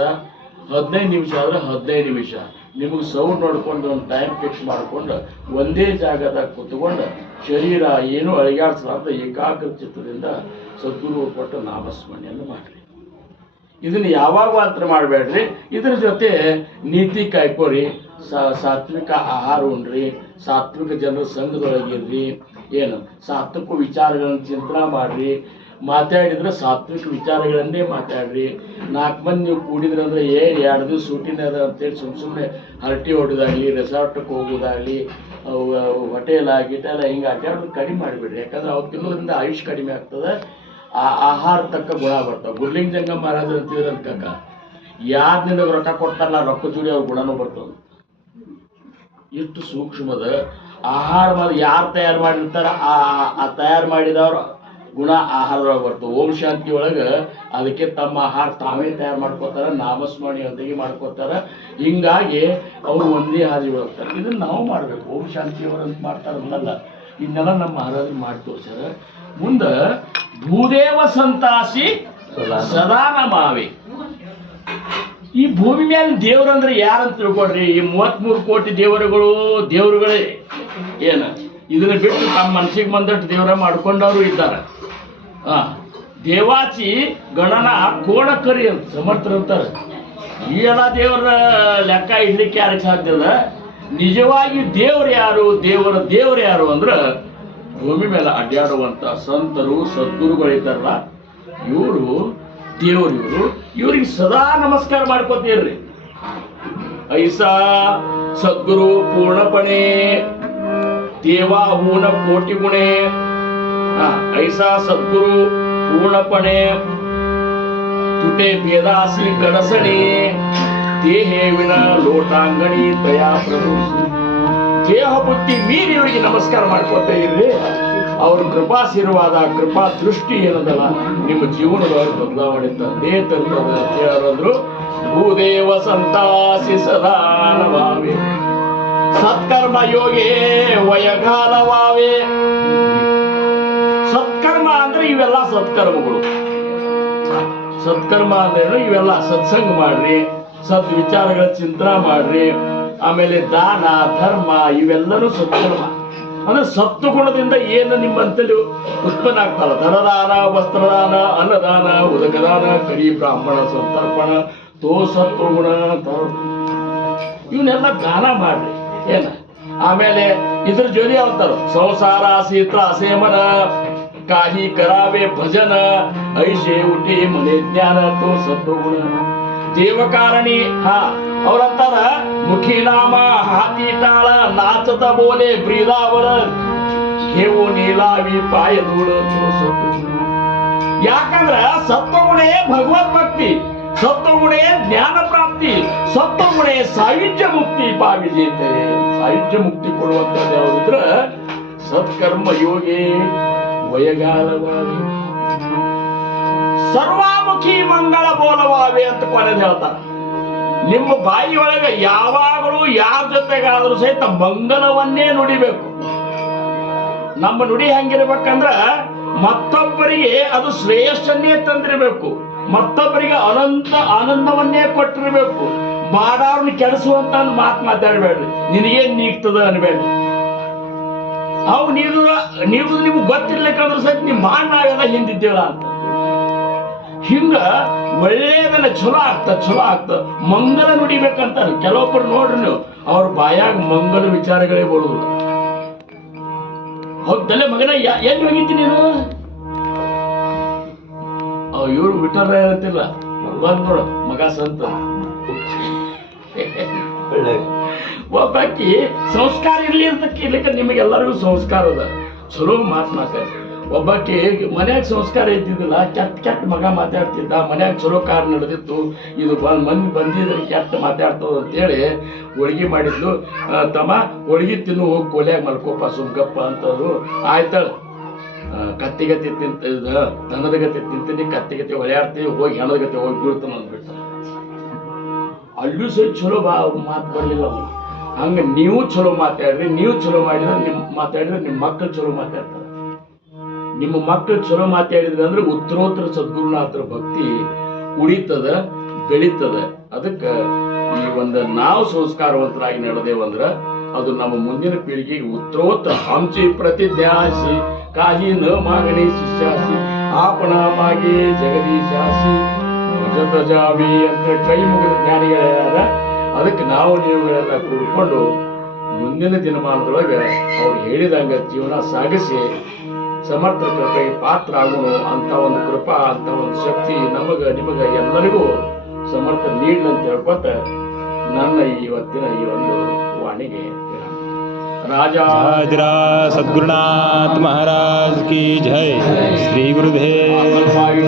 15 ನಿಮಿಷ ಆದ್ರೆ 15 ನಿಮಿಷ. ನಿಮಗೆ ಸೌಂಡ್ ನೋಡ್ಕೊಂಡು ಒಂದು ಟೈಮ್ ಫಿಕ್ಸ್ ಮಾಡಿಕೊಂಡು ಒಂದೇ ಜಾಗದಾಗ ಕೂತ್ಕೊಂಡು ಶರೀರ ಏನು ಅಳಿಗಾಡಿಸಲಾರ್ದ ಏಕಾಗ್ರ ಚಿತ್ತದಿಂದ ಸದ್ಗುರು ಕೊಟ್ಟು ನಾಮಸ್ಮರಣೆಯನ್ನು ಮಾಡಿರಿ. ಇದನ್ನು ಯಾವಾಗ ಮಾತ್ರ ಮಾಡಬೇಡ್ರಿ. ಇದ್ರ ಜೊತೆ ನೀತಿ ಕಾಯ್ಕೋರಿ, ಸಾತ್ವಿಕ ಆಹಾರ ಉಣ್ರಿ, ಸಾತ್ವಿಕ ಜನರ ಸಂಘದೊಳಗಿರ್ರಿ, ಏನು ಸಾತ್ವಿಕ ವಿಚಾರಗಳನ್ನು ಚಿಂತನೆ ಮಾಡ್ರಿ. ಮಾತಾಡಿದ್ರೆ ಸಾತ್ವಿಕ ವಿಚಾರಗಳನ್ನೇ ಮಾತಾಡ್ರಿ. 4 ಮಂದಿ ನೀವು ಕೂಡಿದ್ರೆ ಅಂದರೆ 2 ದಿವಸ ಸೂಟಿನ ಅದ ಅಂತೇಳಿ ಸುಮ್ಮನೆ ಹರಟಿ ಹೊಡೋದಾಗಲಿ, ರೆಸಾರ್ಟ್ಗೆ ಹೋಗೋದಾಗಲಿ, ಹೋಟೆಲ ಗಿಟೆಲ ಹಿಂಗೆ ಅಡ್ಡಾಡೋದು ಕಡಿಮೆ ಮಾಡಿಬಿಡ್ರಿ. ಯಾಕಂದ್ರೆ ಅವ್ರು ತಿನ್ನೋದ್ರಿಂದ ಆಯುಷ್ ಕಡಿಮೆ ಆಗ್ತದೆ, ಆ ಆಹಾರ ತಕ್ಕ ಗುಣ ಬರ್ತಾವೆ. ಗುಡ್ಲಿಂಗ ಜಂಗ ಮಹಾರಾಜ ಅಂತಿದ್ರೆ ಅನ್ಕಕ್ಕ ಯಾರು ನಿನಗೆ ರೊಕ್ಕ ಕೊಡ್ತಾರಲ್ಲ ರೊಕ್ಕ ಜೋಡಿ ಅವ್ರ ಗುಣನೂ ಬರ್ತದೆ. ಇಷ್ಟು ಸೂಕ್ಷ್ಮದ ಆಹಾರ ಯಾರು ತಯಾರು ಮಾಡಿರ್ತಾರ ಆ ತಯಾರು ಮಾಡಿದವ್ರು ಗುಣ ಆಹಾರದೊಳಗೆ ಬರ್ತವೆ. ಓಂ ಶಾಂತಿ ಒಳಗೆ ಅದಕ್ಕೆ ತಮ್ಮ ಆಹಾರ ತಾವೇ ತಯಾರು ಮಾಡ್ಕೋತಾರೆ, ನಾಮಸ್ಮರಣೆ ಜೊತೆಗೆ ಮಾಡ್ಕೋತಾರೆ. ಹಿಂಗಾಗಿ ಅವರು ಒಂದೇ ಹಾದಿ ಹೋಗ್ತಾರೆ. ಇದನ್ನು ನಾವು ಮಾಡಬೇಕು. ಓಂ ಶಾಂತಿಯವರಂತ ಮಾಡ್ತಾರಲ್ಲ, ಇದನ್ನೆಲ್ಲ ನಮ್ಮ ಮಹಾರಾಜರು ಮಾಡಿ ತೋರ್ಸ್ಯಾರ. ಮುಂದೆ ಭೂದೇವ ಸಂತಾಸಿ ಸದಾ ನಮಾವೆ. ಈ ಭೂಮಿ ಮೇಲೆ ದೇವ್ರಂದ್ರೆ ಯಾರಂತ ತಿಳ್ಕೊಡ್ರಿ. ಈ 33 ಕೋಟಿ ದೇವರುಗಳೇ ಏನು ಇದನ್ನ ಬಿಟ್ಟು ತಮ್ಮ ಮನಸ್ಸಿಗೆ ಬಂದಷ್ಟು ದೇವರ ಮಾಡ್ಕೊಂಡವರು ಇದ್ದಾರೆ. ದೇವಾಚಿ ಗಣನ ಕೋಣಕರಿ ಅಂತ ಸಮರ್ಥರಂತಾರೆ. ಈ ಎಲ್ಲ ದೇವರ ಲೆಕ್ಕ ಇಡ್ಲಿಕ್ಕೆ ಯಾರಿಗೆ ಸಾಧ್ಯ ಇಲ್ಲ. ನಿಜವಾಗಿ ದೇವ್ರು ಯಾರು ಅಂದ್ರೆ ಭೂಮಿ ಮೇಲೆ ಅಡ್ಡಾಡುವಂಥ ಸಂತರು ಸದ್ಗುರುಗಳಿದ್ದಾರಲ್ಲ, ಇವರು ದೇವರು. ಇವ್ರಿಗೆ ಸದಾ ನಮಸ್ಕಾರ ಮಾಡ್ಕೋತೀರ್ರಿ. ಐಸಾ ಸದ್ಗುರು ಪೂರ್ಣಪಣೆ ದೇವಾ ಹೂನ ಕೋಟಿ ಗುಣೆ. ಐಸಾ ಸದ್ಗುರು ಪೂರ್ಣಪಣೆ ತುಟೆ ಭೇದಾಸಿ ಗಣಸಣಿ ದೇಹೇ ವಿನ ಲೋಟಾಂಗಣಿ ದಯಾ ಪ್ರಭು. ದೇಹ ಬುದ್ಧಿ ಮೀರಿ ಇವರಿಗೆ ನಮಸ್ಕಾರ ಮಾಡ್ಕೊತಾ ಇರ್ರಿ. ಅವ್ರ ಕೃಪಾಶೀರ್ವಾದ ಕೃಪಾ ದೃಷ್ಟಿ ಏನದಲ್ಲ ನಿಮ್ಮ ಜೀವನದೊಳಗೆ ಬದಲಾವಣೆ ತಂದೇ ತರ್ತದ ಅಂತ ಹೇಳಿದ್ರು. ಭೂದೇವ ಸಂತಾಸಿ ಸದಾ ನಮಾವೆ ಸತ್ಕರ್ಮ ಯೋಗೇ ವಯಗಾಲವಾವೆ. ಸತ್ಕರ್ಮ ಅಂದ್ರೆ ಇವೆಲ್ಲ ಸತ್ಕರ್ಮಗಳು. ಸತ್ಕರ್ಮ ಅಂದ್ರೆ ಇವೆಲ್ಲ ಸತ್ಸಂಗ ಮಾಡ್ರಿ, ಸದ್ವಿಚಾರಗಳ ಚಿಂತನೆ ಮಾಡ್ರಿ. ಆಮೇಲೆ ದಾನ ಧರ್ಮ ಇವೆಲ್ಲನೂ ಸತ್ಕರ್ಮ. ಅಂದ್ರೆ ಸತ್ತು ಗುಣದಿಂದ ಏನು ನಿಮ್ಮಂತಲ್ಲಿ ಉತ್ಪನ್ನ ಆಗ್ತಲ್ಲ. ಧನದಾನ, ವಸ್ತ್ರದಾನ, ಅನ್ನದಾನ, ಉದಕದಾನ, ಕರಿ ಬ್ರಾಹ್ಮಣ ಸಂತರ್ಪಣ, ತೋ ಸತ್ವಗುಣ ಇವನ್ನೆಲ್ಲ ದಾನ ಮಾಡ್ರಿ. ಏನ ಆಮೇಲೆ ಇದ್ರ ಜೊತೆ ಅಂತಾರ ಸಂಸಾರ ಸೀತ್ರ ಅಸೇಮನ काही करावे भजन ऐशे उठे मने ज्ञान तो सत्वगुण देवकारणी. ಅವರಂತಾರ ಮುಖಿ ನಾಮ ಹಾತಿ ತಾಳ ನಾಚತ ಬೋಲೆ ಬ್ರೀದಾವರ ಹೇವು ನೀಲಾವಿ ಪಾಯ ದೂಡ. ಯಾಕಂದ್ರ ಸತ್ವಗುಣೇ ಭಗವದ್ ಭಕ್ತಿ. ಸತ್ವಗುಣೇ ಜ್ಞಾನ ಪ್ರಾಪ್ತಿ, ಸತ್ವಗುಣೇ ಸಾಯುಜ್ಯ ಮುಕ್ತಿ ಪಾವಿಜೇತೆ. ಸಾಯುಜ್ಯ ಮುಕ್ತಿ ಕೊಡುವಂತದ್ದು ಯಾವುದಿದ್ರ ಸತ್ಕರ್ಮ ಯೋಗಿ ವಯಗಾಲವಾವಿ ಸರ್ವಾಮುಖಿ ಮಂಗಳ ಬೋಲವಾವೆ ಅಂತ ಕೊನೆದು ಹೇಳ್ತಾರ. ನಿಮ್ಮ ಬಾಯಿಯೊಳಗೆ ಯಾವಾಗಲೂ ಯಾರ ಜೊತೆಗಾದ್ರೂ ಸಹಿತ ಮಂಗಲವನ್ನೇ ನುಡಿಬೇಕು. ನಮ್ಮ ನುಡಿ ಹೆಂಗಿರ್ಬೇಕಂದ್ರ ಮತ್ತೊಬ್ಬರಿಗೆ ಅದು ಶ್ರೇಯಸ್ಸನ್ನೇ ತಂದಿರಬೇಕು, ಮತ್ತೊಬ್ಬರಿಗೆ ಅನಂತ ಆನಂದವನ್ನೇ ಕೊಟ್ಟಿರ್ಬೇಕು. ಮಾಡಾರ್ನ ಕೆಡಿಸುವಂತ ಮಾತು ಮಾತಾಡಬೇಡ್ರಿ, ನಿನಗೇನ್ ನೀಗ್ತದ ಅನ್ಬೇಡ್ರಿ. ಅವು ನೀವು ನಿಮ್ಗೆ ಗೊತ್ತಿರ್ಲಿಕ್ಕಂದ್ರೆ ಸಹಿತ ನೀವು ಮಾಡಿ ನಾವೆಲ್ಲ ಹಿಂದಿದ್ದೇವಲ್ಲ ಅಂತ. ಹಿಂಗ ಒಳ್ಳೇದನ್ನ ಚಲೋ ಆಗ್ತದ ಮಂಗಲ ನುಡಿಬೇಕಂತ. ಕೆಲವೊಬ್ಬರು ನೋಡ್ರಿ ನೀವು ಅವ್ರ ಬಾಯಾಗ ಮಂಗಲ ವಿಚಾರಗಳೇ ಬರುವುದು. ಹೌದಲ್ಲೇ ಮಗನ ಎಲ್ಲಿ ಹೋಗಿದ್ದೀನಿ ನೀನು? ಇವ್ರು ಬಿಟ್ಟಾರ ಅಂತಿಲ್ಲ, ಬಂದ್ ನೋಡ ಮಗ ಸಂತ. ಒಬ್ಬಾಕಿ ಸಂಸ್ಕಾರ ಇರ್ಲಿಕ್ಕೆ ನಿಮಗೆಲ್ಲರಿಗೂ ಸಂಸ್ಕಾರ ಅದ, ಚಲೋ ಮಾತಾಡ್ತಾರೆ. ಒಬ್ಬಾಕಿ ಮನ್ಯಾಗ ಸಂಸ್ಕಾರ ಇದ್ದಿದ್ದಿಲ್ಲ, ಕೆಟ್ಟ ಮಗ ಮಾತಾಡ್ತಿದ್ದ, ಮನ್ಯಾಗ ಚಲೋ ಕಾರ್ ನಡೆದಿತ್ತು, ಇದು ಮಂದಿ ಬಂದಿದ್ರೆ ಕೆಟ್ಟ ಮಾತಾಡ್ತದ ಅಂತೇಳಿ ಹೋಳಿಗೆ ಮಾಡಿದ್ಲು. ತಮ್ಮ ಹೋಳಿಗೆ ತಿನ್ನು, ಹೋಗಿ ಕೋಲ್ಯಾಗ ಮಲ್ಕೋಪ ಸುಮ್ಗಪ್ಪ ಅಂತಂದ್ರು. ಆಯ್ತಾಳ, ಕತ್ತಿಗತಿ ದನದ ಗತಿ ತಿಂತೀನಿ, ಕತ್ತಿಗತಿ ಹೊಳೆಯಾಡ್ತೀವಿ, ಹೋಗಿ ಹೆಣದ ಗತಿ ಹೋಗಿ ಬೀಳ್ತಾನ ಅಂದ್ಬಿಟ್ಟ. ಅಲ್ಲೂ ಸರಿ ಚಲೋ ಮಾತು ಬರ್ಲಿಲ್ಲ. ಹಂಗ ನೀವು ಚಲೋ ಮಾತಾಡ್ರಿ, ನೀವು ಚಲೋ ಮಾತಾಡಿದ್ರೆ ನಿಮ್ಮ ಮಕ್ಕಳು ಚಲೋ ಮಾತಾಡ್ತಾರೆ. ನಿಮ್ಮ ಮಕ್ಕಳು ಚಲೋ ಮಾತಾಡಿದ್ರೆ ಅಂದ್ರೆ ಉತ್ತರೋತ್ತರ ಸದ್ಗುರುನಾಥರ ಭಕ್ತಿ ಉಳಿತದ, ಬೆಳೀತದ. ಅದಕ್ಕೆ ಈ ಒಂದು ನಾವು ಸಂಸ್ಕಾರವಂತರಾಗಿ ನಡೆದೇವಂದ್ರ ಅದು ನಮ್ಮ ಮುಂದಿನ ಪೀಳಿಗೆಗೆ ಉತ್ತರೋತ್ತರ. ಆಮची प्रतिज्ञासी काही न मागणे ಶಿಷ್ಯಾಸಿ, ಆಪಣ ಮಾಗೆ ಜಗದೀಶಾಸಿ ಭಜತ ಜಾವಿ ಅಂತ ಕೈ ಮುಗಿದ ಜ್ಞಾನಿಗಳ್ಯಾರ. ಅದಕ್ಕೆ ನಾವು ನೀವುಗಳೆಲ್ಲ ಕೂಡ್ಕೊಂಡು ಮುಂದಿನ ದಿನಮಾನದೊಳಗೆ ಅವ್ರು ಹೇಳಿದಂಗ ಜೀವನ ಸಾಗಿಸಿ ಸಮರ್ಥ ಕೃಪೆಗೆ ಪಾತ್ರ ಆಗೋಣ ಅಂತ ಒಂದು ಕೃಪಾ, ಅಂತ ಒಂದು ಶಕ್ತಿ ನಿಮಗ ಎಲ್ಲರಿಗೂ ಸಮರ್ಥ ನೀಡ್ಲಂತ ಹೇಳ್ಕೊತ ನನ್ನ ಇವತ್ತಿನ ಈ ಒಂದು ವಾಣಿಗೆ राजा सद्गुरुनाथ महाराज की जय. श्री गुरुदेव.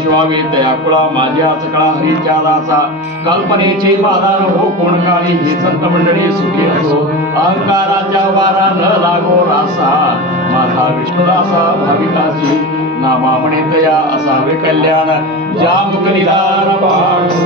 स्वामी दयाकुळा माझ्या सकळा हरीच्या दासा, कल्पनेचे बाधार हो कोणकाळी ही संत मंडळी सुखी असो, अहंकाराच्या वारा न लागो रासा, माझा विष्णुदासा भाविकाची नामा म्हणे तया असावे कल्याण, ज्या मुख निधान पाठ